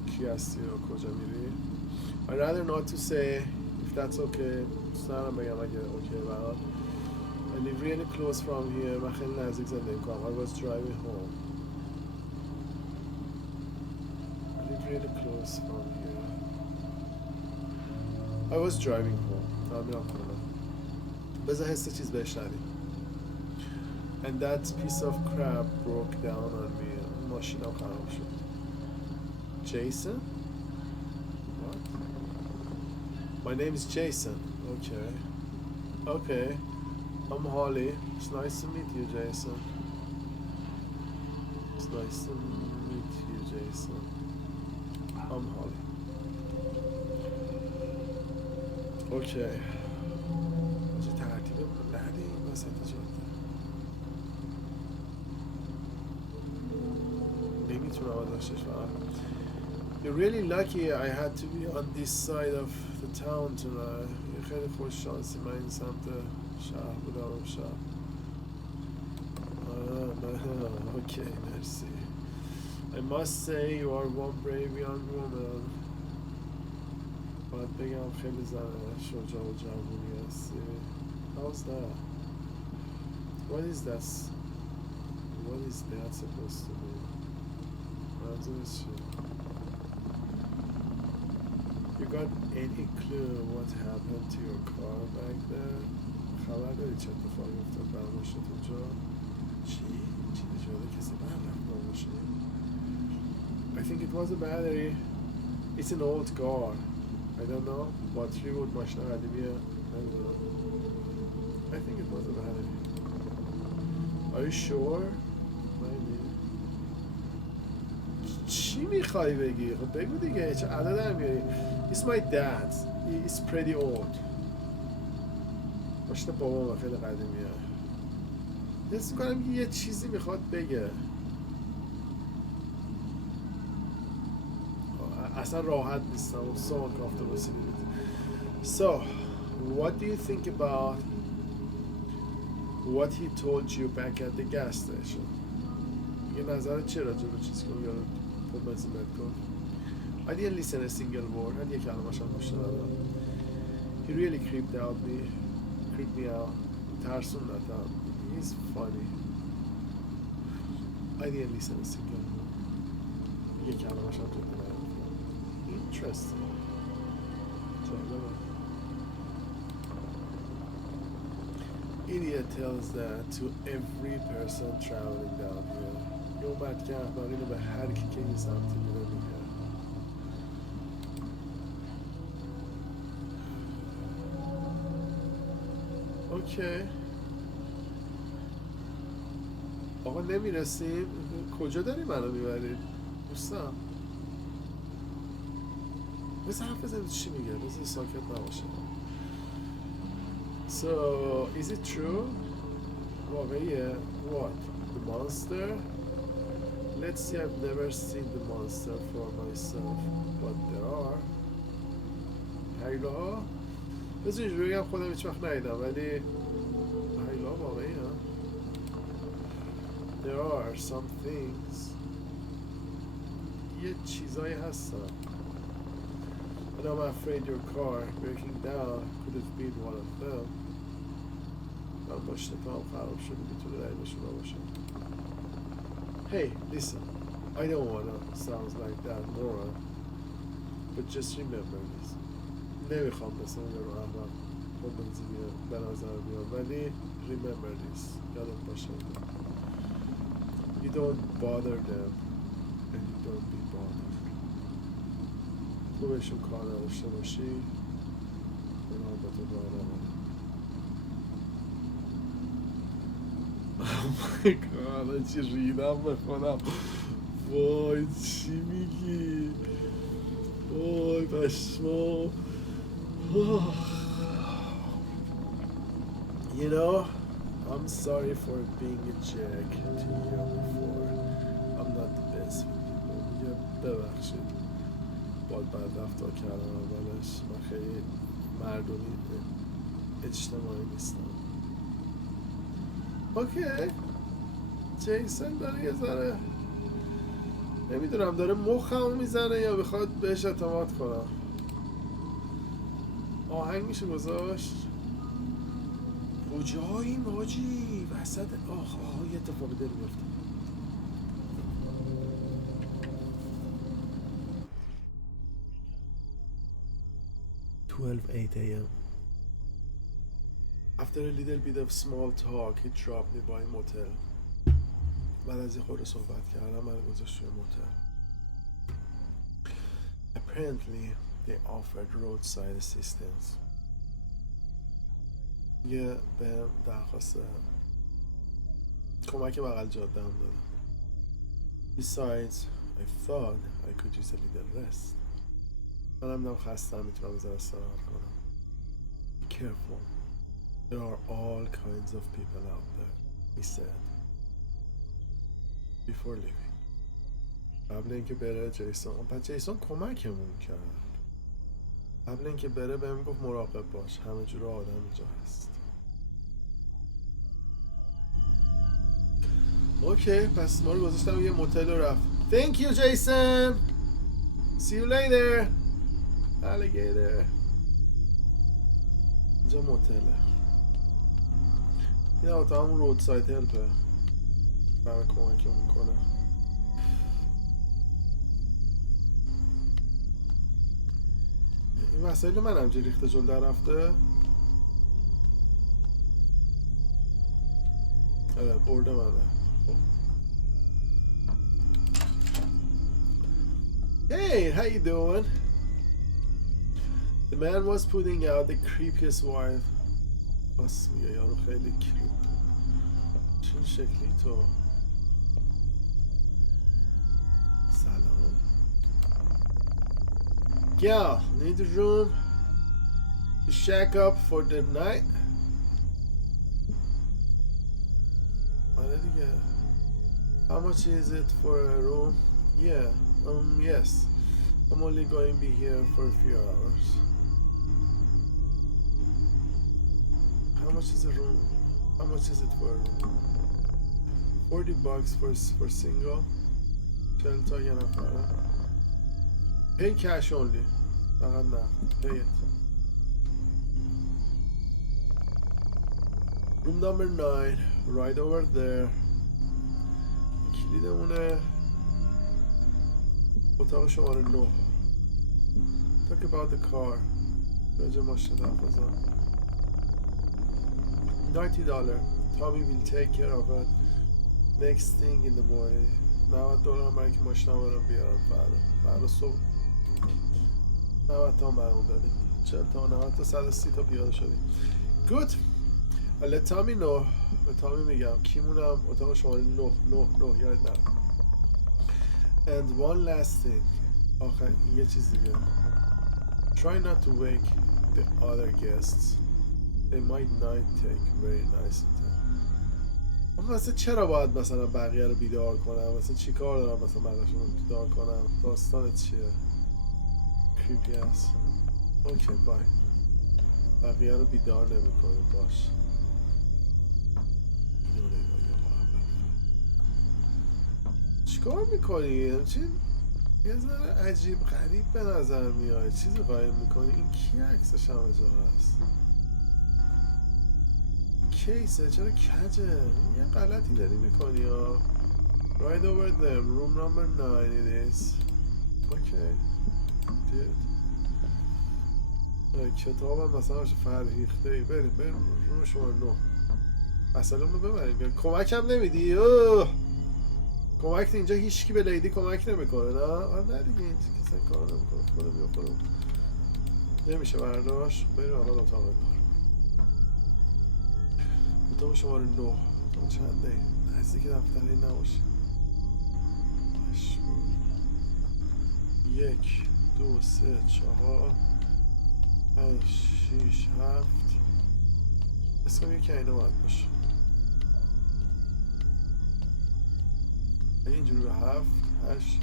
کی هستی و کجا میری I'd rather not to say if that's okay دوست ندارم بگم اگه اوکی برات I live really close from here من خیلی نزدیک زندگی میکنم I was driving home I live really close from here I was driving home. دارم میرم خونه. بذار حس چیز بهش ندیم. And that piece of crap broke down on me. ماشینم خراب شد. Jason? What? My name is Jason. Okay. Okay. I'm Holly. It's nice to meet you, Jason. It's nice to meet you, Jason. I'm Holly. Okay. چه ترتیب لحظه این وسط جاده نمیتونم ازشش فهم. You're really lucky I had to be on this side of the town tonight. یه خیلی خوش شانسی من این سمت شهر بودم امشب. Okay, مرسی. I must say you are one brave young woman. باید بگم خیلی زن شجاع و جوونی هستی. How's that? What is that? What is that supposed to be? منظورش چیه؟ You got any clue what happened to your car back there? خبر داری چه اتفاقی افتاد بر ماشینت اونجا؟ چی؟ چی شده؟ کسی بررفت بر ماشین؟ I think it was a battery. It's an old car. I don't know. باتری بود ماشین قدیمیه. نمیدونم. I think it was a battery. Are you sure? Maybe. چی میخوای بگی؟ خب بگو دیگه چه عدد هم میاری؟ It's my dad. He's pretty old. ماشین بابام خیلی قدیمیه. حس میکنم که یه چیزی میخواد بگه. اصلا راحت نیستم. I'm so uncomfortable sitting with you. So, what do you think about what he told you back at the gas station? یه نظرت چه راجع به چیزی که یارو پر بنزین کن؟ I didn't listen a single word. هر یک کلمه‌اش هم گوش ندادم. He really creeped me out. ترسوندم. He's funny. I didn't listen a single word. یک کلمه‌اش هم تو ندادم. Interesting. جالبه. Idiot tells that to every person traveling down here. یه اومد که احمقی رو به هر کی که این سمتی میره میگه. اوکی. آقا نمیرسیم؟ کجا داری منو میبرید؟ دوستم بذار حرف بزنید چی میگه؟ بذار ساکت نباشه. So, is it true? واقعیه؟ What? The monster? Let's see, I've never seen the monster for myself. But there are. هیلاها؟ بذار اینجوری بگم خودم هیچ وقت ندیدم ولی هیلاها واقعیه؟ There are some things. یه چیزایی هستن. And I'm afraid your car breaking down could have been one of them. من ماشین تو هم خراب شده میتونه دلیلشون باشه. Hey, listen. I don't wanna sound like that, Nora. But just remember this. نمیخوام مثل اون رو احمق با بنزینی به نظر بیام ولی remember this. یادت باشه. You don't bother them and you don't be bothered. تو بهشون کار نداشته باشی اونا با تو کار ندارن. Oh my god چی ریدم به خودم. وای چی میگی؟ وای پشمام. You know, I'm sorry for being a jerk to you before. I'm not the best with people. میگه ببخشید باید بعد رفتار کردم اولش. من خیلی مردمی اجتماعی نیستم. اوکی جیسن داره یه ذره نمیدونم داره مخمو میزنه یا بخواد بهش اعتماد کنم. آهنگ میشه گذاشت؟ کجاییم حاجی؟ وسط یه اتفاقی داره میفته. $12:08 a.m. After a little bit of small talk, he dropped me by motel. بعد از یه خورده صحبت کردم من گذاشت توی موتل. Apparently they offered roadside assistance. یه به درخواست کمک بغل جاده هم دادم. Besides, I thought I could use a little rest. منم خستم میتونم بذار استراحت کنم. Be careful. There are all kinds of people out there, he said. Before leaving. قبل اینکه بره جیسون پس جیسون کمکمون کرد. قبل اینکه بره بهم گفت مراقب باش، همه جور آدم اینجا هست. اوکی پس ما رو گذاشتم یه موتل رو رفت. Thank you Jason. See you later. Alligator. اینجا موتله. این اتاق همون رود سایت هلپه برای کمکمون کنه. این وسایل من همجا ریخته جل در رفته. برده منه. Hey, how you doing? The man was putting out the creepiest wife. بس میگه یارو خیلی کریپ. چین شکلی تو؟ سلام. Gal, need a room to shack up for the night? آره دیگه. How much is it for a room? Yeah, yes. I'm only going to be here for a few hours. How much is a room? How much is it for a room? $40 for single. 40 تا یه نفره. Pay cash only. فقط نه. Pay it. Room number 9. Right over there. کلیدمونه اتاق شماره 9. Talk about the car. راجع ماشین حرف بزن. $90. Tommy will take care of it. Next thing in the morning. $90 برای که ماشین برام بیارم فردا صبح. 90 تا برام دادیم. 40 تا 90 تا 130 تا پیاده شدیم. Good. Let Tommy know. به تامی میگم کیمونم اتاق شماره 9 یاد نرم. And one last thing. آخر یه چیز دیگه. Try not to wake the other guests. They might not take very nicely to it. اما مثلا چرا باید مثلا بقیه رو بیدار کنم؟ مثلا چی کار دارم مثلا بقیه رو بیدار کنم؟ داستانت چیه؟ کریپی هست. اوکی بای. بقیه رو بیدار نمی کنیم باش. اینو چیکار میکنی؟ همچین یه ذره عجیب غریب به نظر میاد. چیزی قایم میکنی؟ این کی عکسش هم اجا هست؟ کیسه؟ چرا کجه؟ یه غلطی داری میکنی ها. Right over them, room number 9 it is. Okay, dude. کتابم مثلا فرهیخته ای. بریم روم شما 9. اصلا رو ببریم. کمک هم نمیدی؟ کمک اینجا هیچکی به لیدی کمک نمیکنه نه؟ نه دیگه این کسی کار نمیکنه. خودم نمیشه برداشت. بریم اول اتاق کار. اتاق شماره 9. اتاق چنده؟ نزدیک دفتری نباشه. 1 2 3 4 5 6 7 اسم یکی اینو باید باشه. اینجوری به 7 8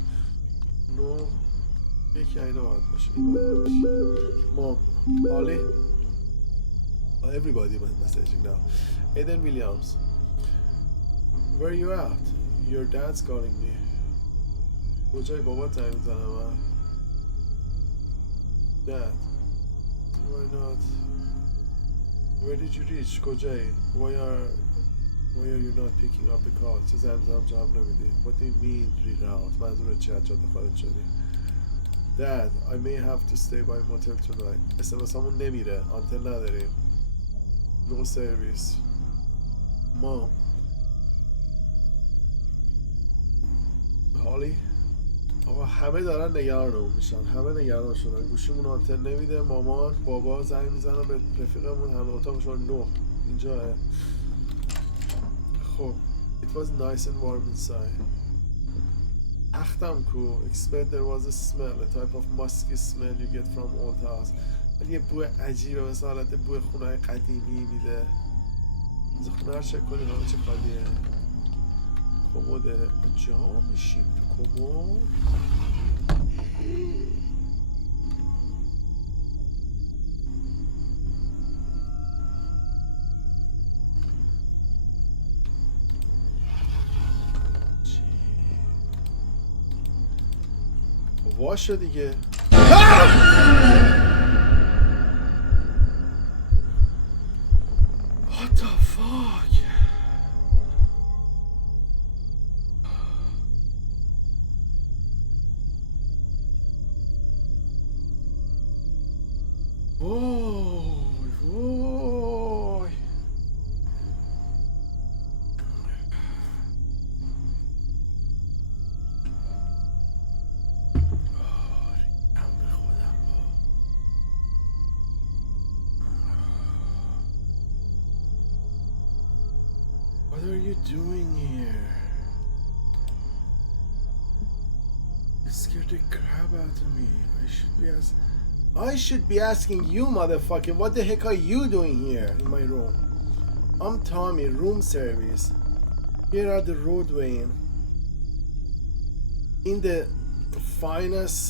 9 یکی اینو باید باشه. این باید باشه. ما آلی everybody messaging now. Aiden Williams, where are you at? Your dad's calling me. کجای بابا زنگ میزنم؟ Dad, why not? Where did you reach? کجایی؟ Why are you not picking up the call? چه زنگ میزنم جواب نمیدی؟ What do you mean reroute? منظورت چیه؟ جاده خارج شدی؟ Dad, I may have to stay by motel tonight. SMS همون نمیره. آنتن نداریم. No service. Mom. Holly? آقا همه دارن نگرانمون میشن، همه نگران شدن، گوشیمون آنتن نمیده، مامان بابا زنگ میزنن به رفیقمون، همه اتاقشون 9 اینجاه. خب it was nice and warm inside. تختم کو. Expect there was a smell, a type of musky smell you get from old house. ولی یه بوی عجیبه، مثل حالت بوی خونه قدیمی میده. از خونه رو چک کنیم همه چه خالیه. کموده جا میشیم تو کمود. واشه دیگه. What the fuck? وای. What are you doing here? You scared the crap out of me. I should be asking you, motherfucker, what the heck are you doing here in my room? I'm Tommy, room service. Here are the roadway in the finest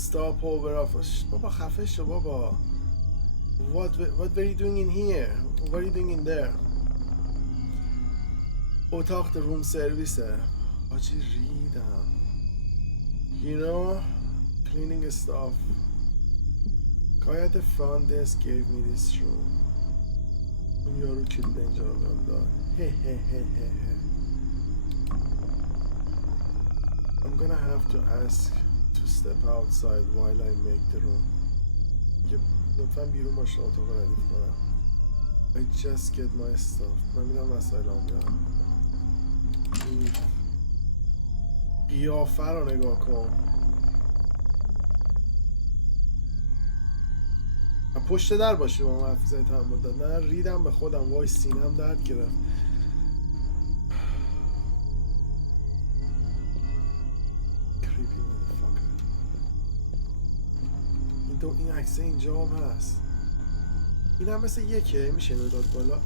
stopover of... Baba, خفه شو بابا. What were you doing in here? What are you doing in there? اتاق روم سرویسه. آجی ریدم. You know, cleaning stuff. Guy at the front desk gave me this room. اون یارو کلید اینجا رو بهم داد. I'm gonna have to ask to step outside while I make the room. لطفاً بیرون باشه اتاق ردیف کنم. I just get my stuff. من میرم وسایلام بیارم. قیافه رو نگاه کن. پشت در باشی با من حفظه تحمل داد. نه ریدم به خودم. وای سینم درد گرفت. creepy motherfucker. این عکسه اینجا هم هست. این هم مثل یکه. میشه اینو داد بالا.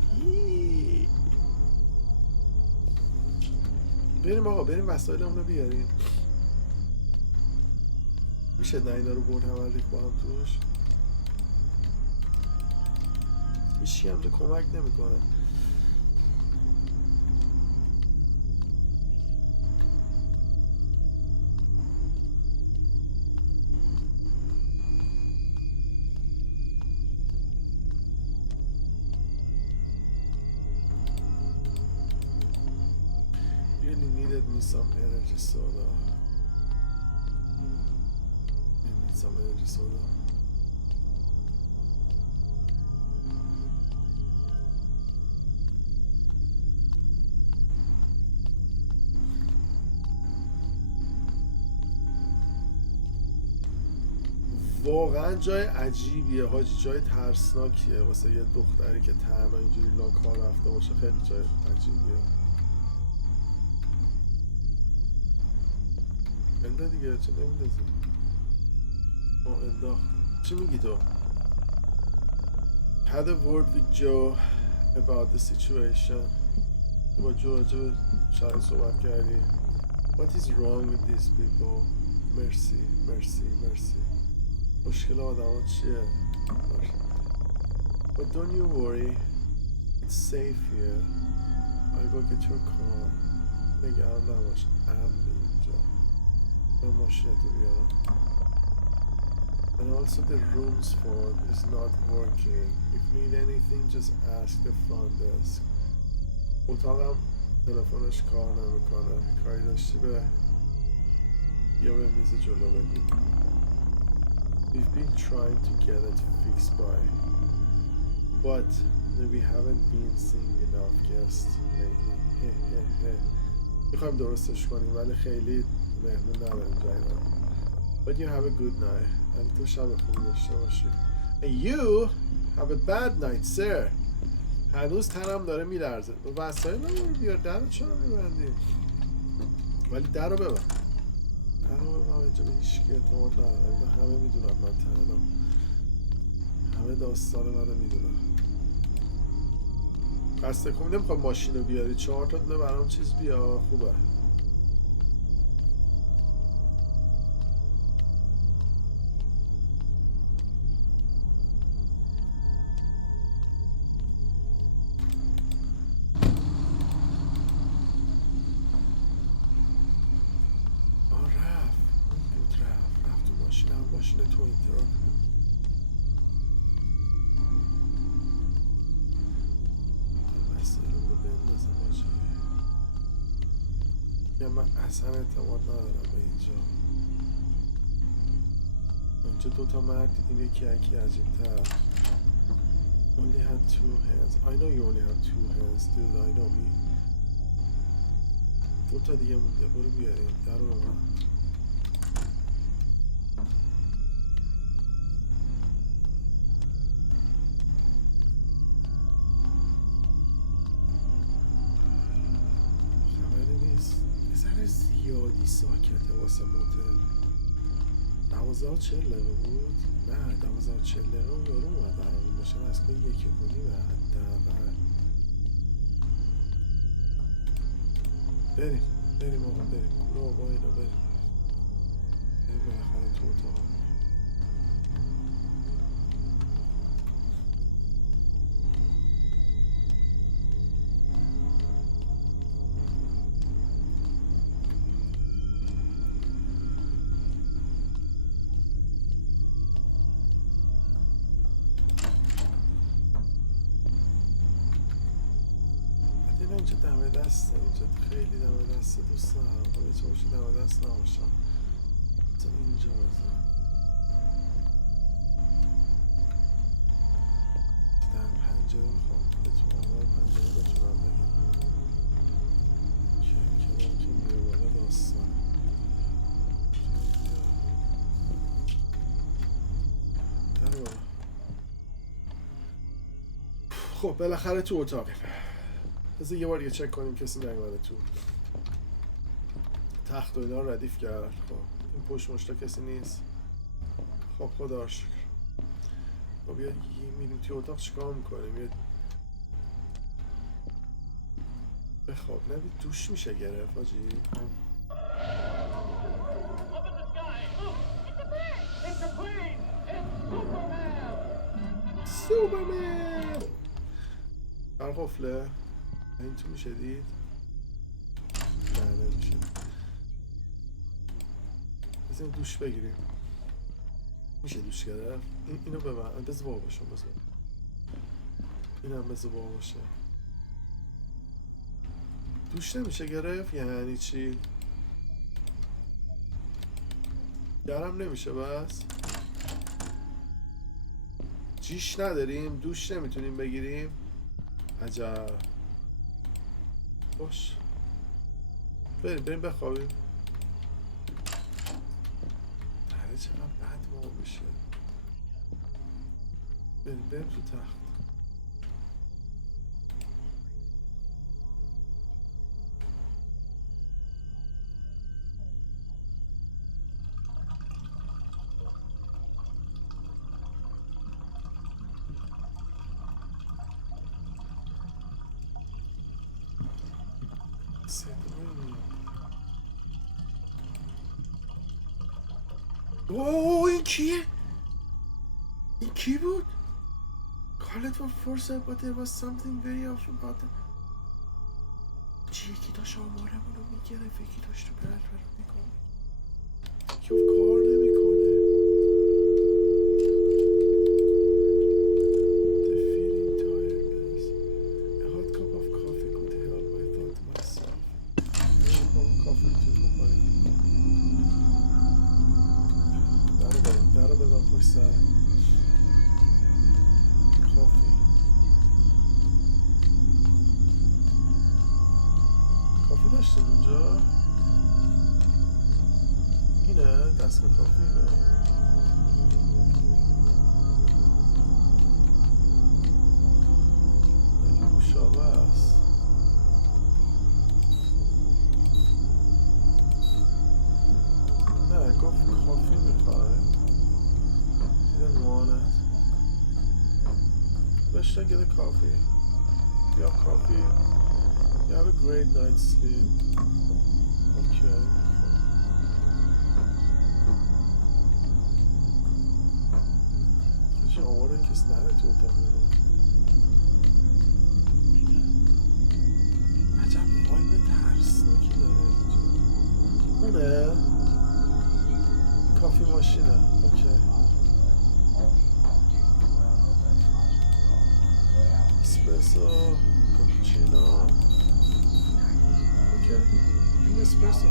بریم آقا، بریم وسایل اونو بیاریم. میشه نه اینا رو برد همه ریخ با هم توش. هیچی هم تو کمک نمیکنه. Really needed me some energy soda. I need some energy soda. واقعا جای عجیبیه حاجی، جای ترسناکیه واسه یه دختری که تنها اینجوری لاکار رفته باشه. خیلی جای عجیبیه. انده دیگه چه نمیدازی؟ انداخت. چی میگی تو؟ Had a word with Joe about the situation. با جو راجع به شاید صحبت کردی. What is wrong with these people? Mercy. مشکل آدم ها چیه؟ But don't you worry, it's safe here. I go get your car. نگران نباش، امن اینجا. من ماشینتو بیارم. And also the room's phone is not working. If you need anything, just ask the front desk. اتاقم تلفنش کار نمیکنه. کاری داشتی یا به میز جلو بگو. We've been trying to get it fixed but we haven't been seeing enough guests lately. میخوایم درستش کنیم ولی خیلی مهمون نداریم جاینا. But you have a good night. ولی تو شب خوبی داشته باشی. And you have a bad night, sir. هنوز تنم داره میلرزه. وسایل رو بیار. در رو چرا میبندی؟ ولی در رو ببند. در رو ببند. اینجا به هیچ کی اعتماد ندارم. همه میدونم من تنم. همه داستان منو میدونم. قصد کنم نمیخوام ماشین رو بیاری. 4 تا دونه برام چیز بیا. خوبه. ماشین تو این تراک وسایل رو بندازم آجی. یا من اصلا اعتماد ندارم به اینجا. اینجا دوتا مرد دیدیم یکی عجیب تر. Only had 2 hands. I know you only have 2 hands dude. I know me. دوتا دیگه مونده. برو بیاریم در رو من. زیادی ساکته واسه موتل. 12:40 بود؟ نه 12:40 اون یارو اومد برامون باشه از که 1:30 حداقل. بریم آقا بریم کورا با اینا بریم بالاخره تو اتاق. اینجا دم دسته. اینجا خیلی دم دسته دوست دارم. باید چه باشه دم دست نباشم. تو اینجا بازم در پنجره میخوام بتونم آمار پنجره بتونم بگیرم که میره بالا داستان. در بالا. خب بالاخره تو اتاقیم. بذار یه بار دیگه چک کنیم کسی نیومده تو. تخت و اینا رو ردیف کرد. خب این پشت مشتا کسی نیست. خب خدا رو شکر. خب بیا میریم توی اتاق چیکار میکنیم؟ یه بخواب نبید دوش میشه گرفت آجی. سوپرمن برقفله. این تو میشه دید؟ نه نمیشه. بزنیم دوش بگیریم. میشه دوش گرفت؟ اینو ببن. بذار با باشم. اینم بذار با باشه. دوش نمیشه گرفت؟ یعنی چی؟ گرم نمیشه بس؟ جیش نداریم؟ دوش نمیتونیم بگیریم؟ عجب. باش بریم بخوابیم. داره چقدر بد ما بشه. بریم تو تخت. اوه این کیه؟ این کی بود؟ Call it for foresight but there was something very off about it. چی یکی داشت آمارمون رو میگرفت یکی داشت تو برد نگاه یکی کار نمیکنه. The feeling tiredness. A hot cup of coffee could help I thought to myself. کافی میتونیم بخوریم. در رو ببن پشت سر کافی داشتیم اونجا. دستگاه کافی نه این نوشابه است نه گفت کافی میخوای دیدن وانت بشتن get a coffee you have coffee you have a great night's sleep okay چه آواره کس نره تو اتاق رو عجب وای به ترسناکی داره اینجا اونه کافی ماشینه اوکی اسپرسو کاپوچینو اوکی این اسپرسو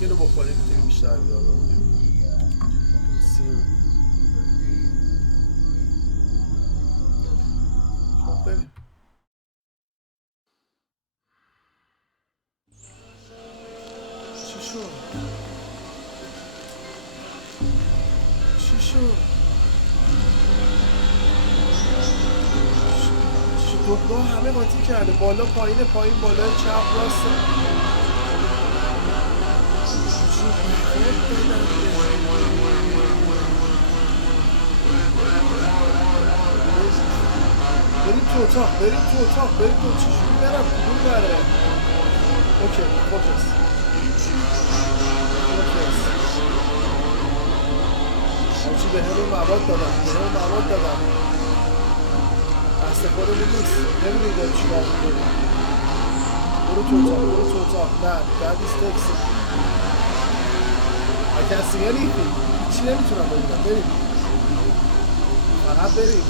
اینو بخوریم میتونیم بیشتر بیار بمونیم سیو خب بریم چی شد؟ چی شد؟ دکمه همه قاطی کرده بالا پایین پایین بالا چپ راست بریم تو اتاق بریم تو چجوری برم کدوم بره اوکی فوکس همچی به همه مواد دادم دست خودمون نیست نمیدونی داری چیکار میکنی برو تو اتاق نه that is taxi I can't see anything هیچی نمیتونم ببینم بریم فقط بریم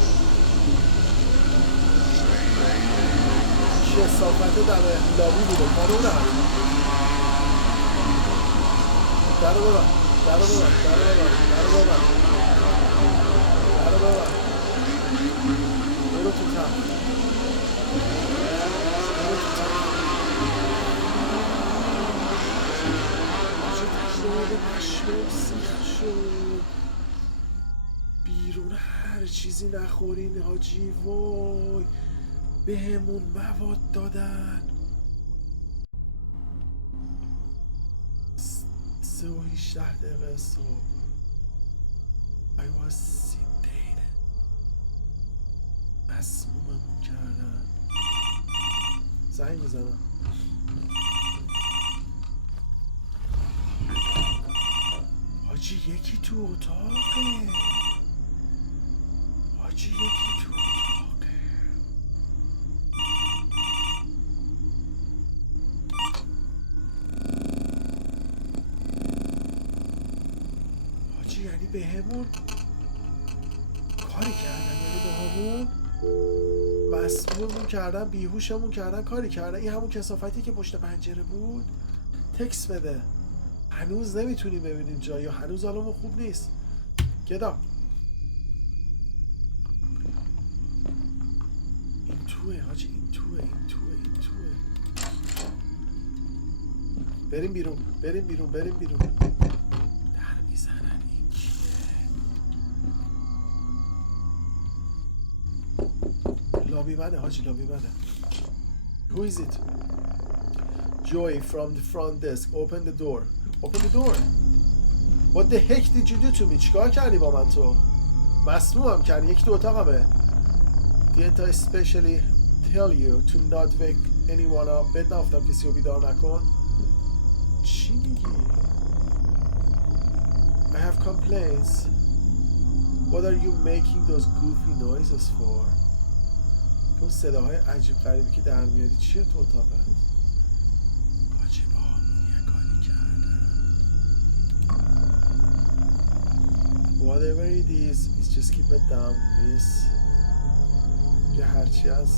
چیه صافت دمه لابی بوده کارو نرم درو ببن برو تو تم مشروب سیخ شد بیرون هر چیزی نخورین حاجی وای به همون مواد دادن 3:18 صبح I was sedated مسموممون کردن زنگ میزنم حاجی یکی تو اتاقه حاجی یعنی به همون کاری کردن یعنی به همون مسموممون کردن بیهوشمون کردن کاری کردن این همون کثافتی که پشت پنجره بود تکس بده هنوز نمیتونیم ببینیم جا یا هنوز حالمون خوب نیست گدا این توه حاجی این توه بریم بیرون در میزنن این کیه لابی منه حاجی Who is it? Joy from the front desk. Open the door. What the heck did you do to me? چیکار کردی با من تو؟ مسمومم کردی یکی تو اتاقمه. Didn't I especially tell you to not wake anyone up? بهت نگفتم کسی رو بیدار نکن. چی میگی؟ I have complaints. What are you making those goofy noises for? اون صداهای عجیب غریبی که در میاری چیه تو اتاقت؟ حاجی با همون یه کاری کردن. Whatever it is just keep it down, miss. که هرچی از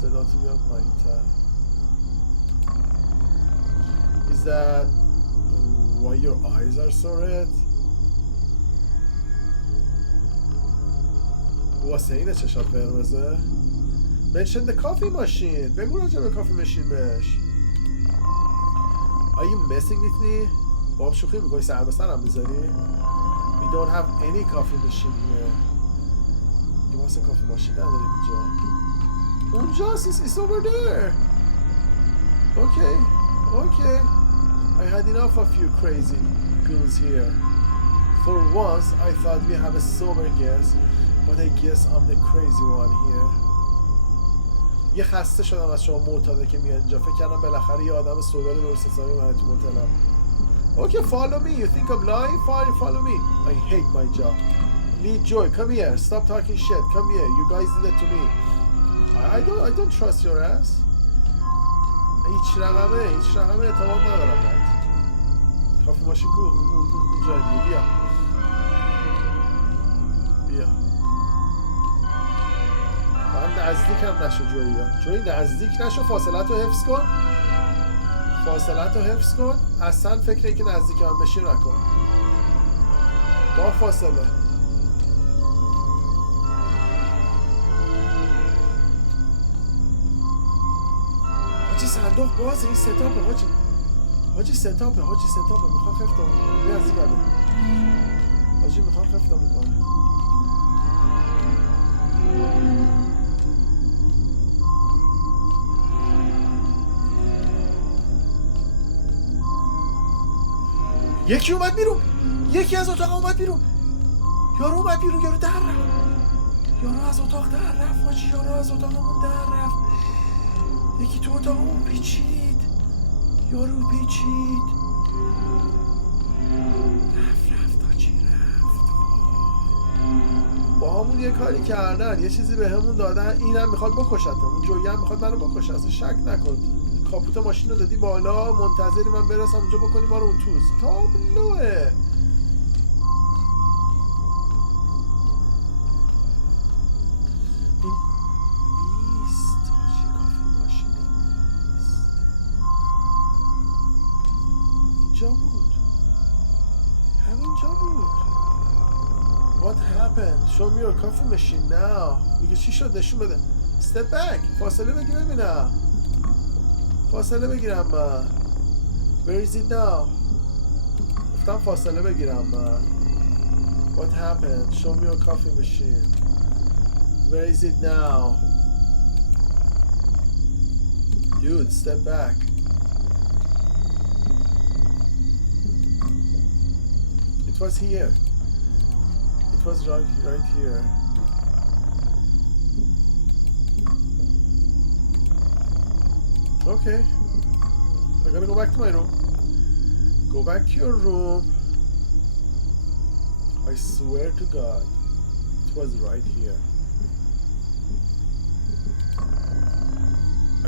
صداتو بیاد پایین تر. Is that why your eyes are so red? واسه اینه چشات قرمزه؟ mention the coffee machine. بگو راجع به کافی ماشین بهش. Are you messing with me? با هم شوخی میکنی سر به سرم میذاری؟ We don't have any coffee machine here. یه واسه کافی ماشین نداریم اینجا. اونجاست. It's over there. Okay. Okay. I had enough of you crazy goons here. For once, I thought we have a sober guest, but I guess I'm the crazy one here. یه خسته شدم از شما معتاده که میاد اینجا. فکر کردم بالاخره یه آدم سوبر درست حسابی من تو هتلم. Okay, follow me. You think I'm lying? Fine, follow me. I hate my job. Lee Joy, come here. Stop talking shit. Come here. You guys did it to me. I don't trust your ass. هیچ رقمه اعتماد ندارم بهت. کافی ماشین کو اونجا دیگه. بیا من نزدیکم نشو جوی نزدیک نشو. فاصلت رو حفظ کن. اصلا فکر اینکه نزدیک هم بشی نکن. با فاصله. حاجی صندوق بازه. این ستاپه حاجی ستاپه میخوان خفتم کنه. بیا از این بده حاجی میخوان خفتم کنه. یکی اومد بیرون. یکی از اتاق اومد بیرون. یارو اومد بیرون. یارو در رفت. یارو از اتاق در رفت حاجی. یارو از اتاقمون در رفت. یکی تو اتاقمون پیچید. یارو پیچید. رفت حاجی رفت. با همون یه کاری کردن. یه چیزی به همون دادن. اینم میخواد بکشتم. اون جویی هم میخواد منو بکشه. اصلا شک نکن. کاپوت ماشین رو دادی بالا. منتظری من برسم اونجا بکنی ما رو اون توز. تابلوه. What happened? Show me your coffee machine now. میگه چی شد؟ نشون بده. Step back. فاصله بگیر ببینم. فاصله بگیرم من. Where is it now? گفتم فاصله بگیرم من. What happened? Show me your coffee machine. Where is it now? Dude, step back. It was here. It was right here. Okay. I'm gonna go back to my room. Go back to your room. I swear to God, it was right here.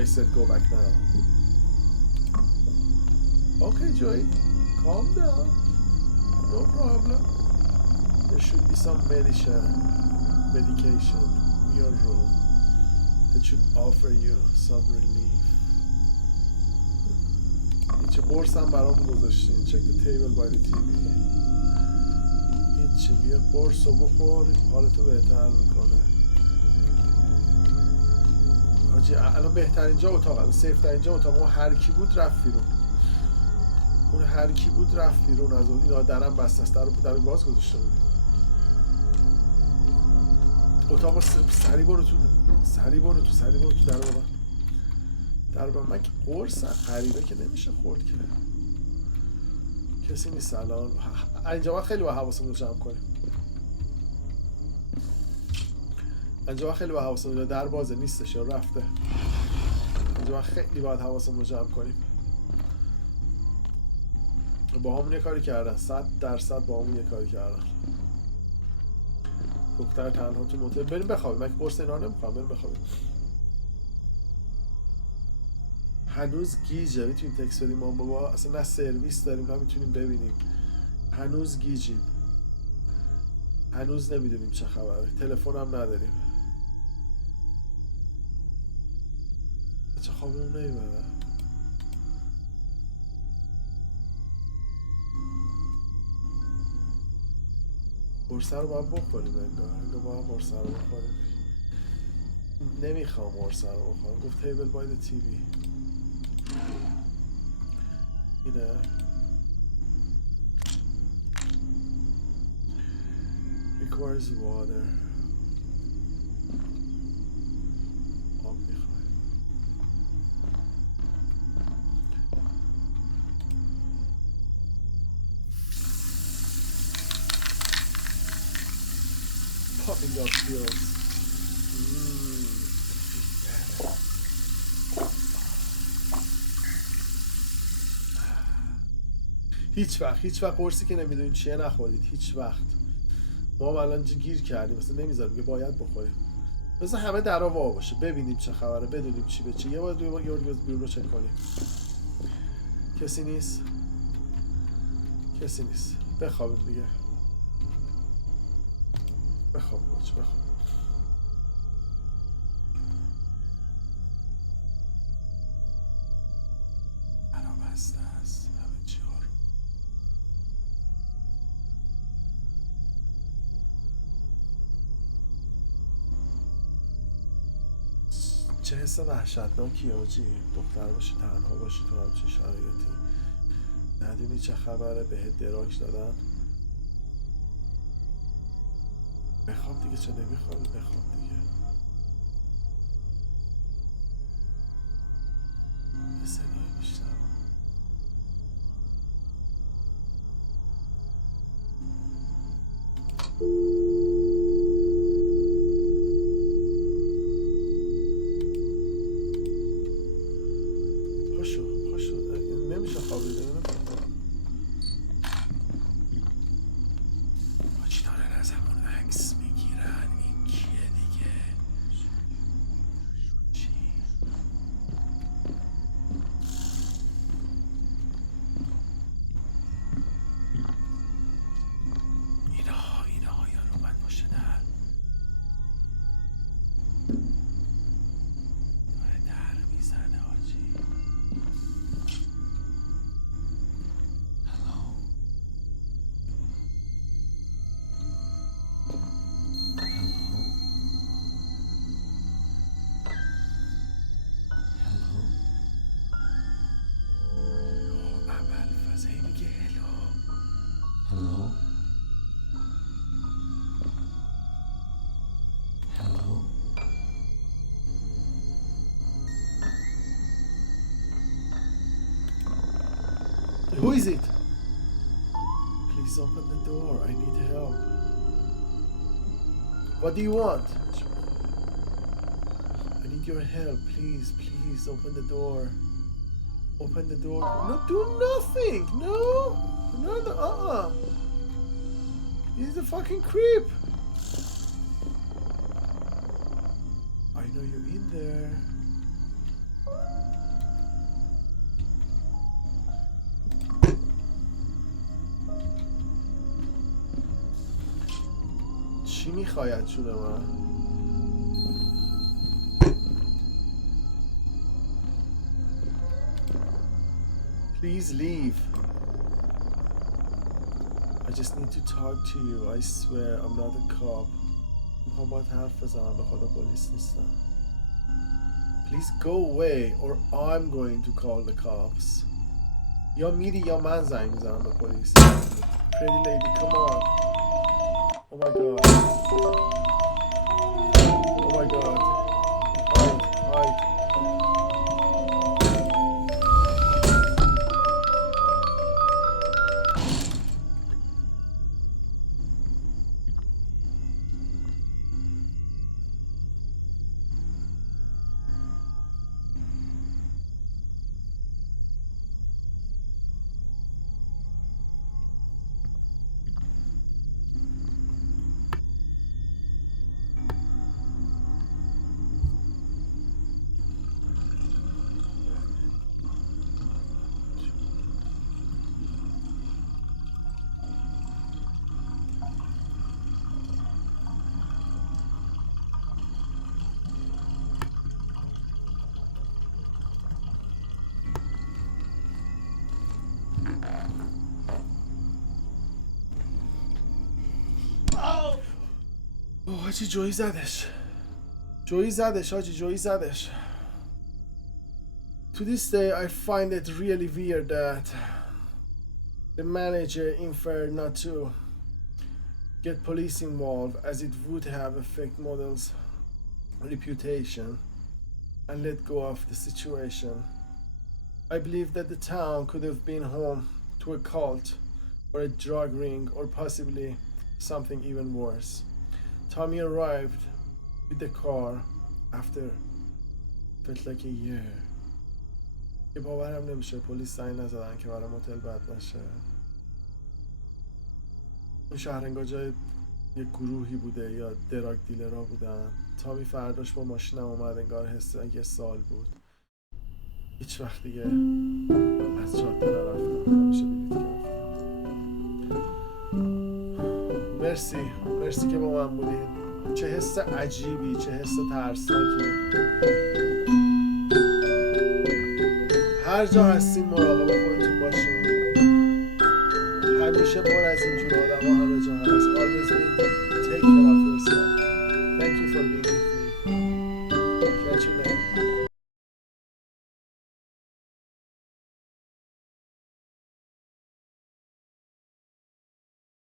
I said go back now. Okay, Joey. Calm down. No problem. There should be some medication in your room that should offer you some relief. هیچی قرص هم برام گذاشتین. Check the table by the TV. هیچی بیا قرص رو بخور. حالتو بهتر میکنه. حاجی الان بهترین جا اتاق. الان سیف ترین جا اتاق. اون هر کی بود رفت بیرون. از اون اینا درم بسته است. در باز گذاشته بودیم. اتاق سری برو تو در با من که قرص غریبه که نمیشه خورد که. کسی نیست الان. اینجا وقت خیلی با حواسمون رو جمع کنیم. در بازه نیستش یا رفته. اینجا وقت خیلی باید حواسمون رو جمع کنیم. با همون یه کاری کردن. 100% با همون یه کاری کردن. دختر تنها تو موتور. بریم بخوابیم. من که قرص اینا نمیخوام. بریم بخوابیم. هنوز گیجه. میتونیم تکس بدیم ما بابا. اصلا نه سرویس داریم نه میتونیم ببینیم. هنوز گیجیم. هنوز نمیدونیم چه خبره. تلفن هم نداریم. چه خوابمون نمیبره. قرصه رو باید بخوریم انگار باید قرصه رو بخوریم. نمیخوام قرصه رو بخورم. گفت تیبل باید تیوی اینه. requires water. آب میخوای. popping up pills. هیچ وقت قرصی که نمیدونین چیه نخورید. هیچ وقت. ما هم الان گیر کردیم مثلا نمیذاریم که باید بخوریم. مثلا همه درا وا باشه ببینیم چه خبره بدونیم چی به چی. یه بار بیرون رو چک کنیم. کسی نیست. بخوابیم دیگه. بخواب بچه بخواب. برا بسته است همه چی ها رو. چه حس وحشتناکی آجی. دختر باشی تنها باشی تو همچین شرایطی ندونی چه خبره. بهت دراک دادن. بخواب دیگه. چه نمیخوابی؟ بخواب دیگه. یه صدایی میشنم. پاشو نمیشه خوابیده. آجی دارن از همون عکس میگیرن. این کیه دیگه؟ چی؟ اینا یارو اومد باشه در. داره در میزنه آجی. Who is it? Please open the door. I need help. What do you want? I need your help. Please open the door. Open the door. No, do nothing. No. He's a fucking creep. I know you're in there. چی میخواید جون من؟ Please leave. I just need to talk to you. I swear I'm not a cop. میخوام باید حرف بزنم. به خدا پلیس نیستم. Please go away or I'm going to call the cops. یا میری یا من زنگ میزنم به پلیس. Pretty lady, come on. Oh my god. Oh my god. Hide. حاجی جوی زدش. جویی زدش حاجی، جویی زدش. To this day I find it really weird that the manager inferred not to get police involved as it would have affect model's reputation and let go of the situation. I believe that the town could have been home to a cult or a drug ring or possibly something even worse. Tommy arrived with the car after felt like a year. که باورم نمیشه پلیس زنگ نزدن که برای موتل بد نشه. این شهر انگار جای یک گروهی بوده یا دراگ دیلرها بودن. تامی فرداش با ماشینم اومد، انگار حس یه سال بود. هیچ وقت دیگه از جاده نرفتم، همیشه بلیط گرفتم. مرسی که با من بودین. چه حس عجیبی، چه حس ترسناکی. هر جا هستین مراقب خودتون باشین. همیشه پر از اینجور آدم ها همه جا هست. Always take care of yourself. Thank you for being with me.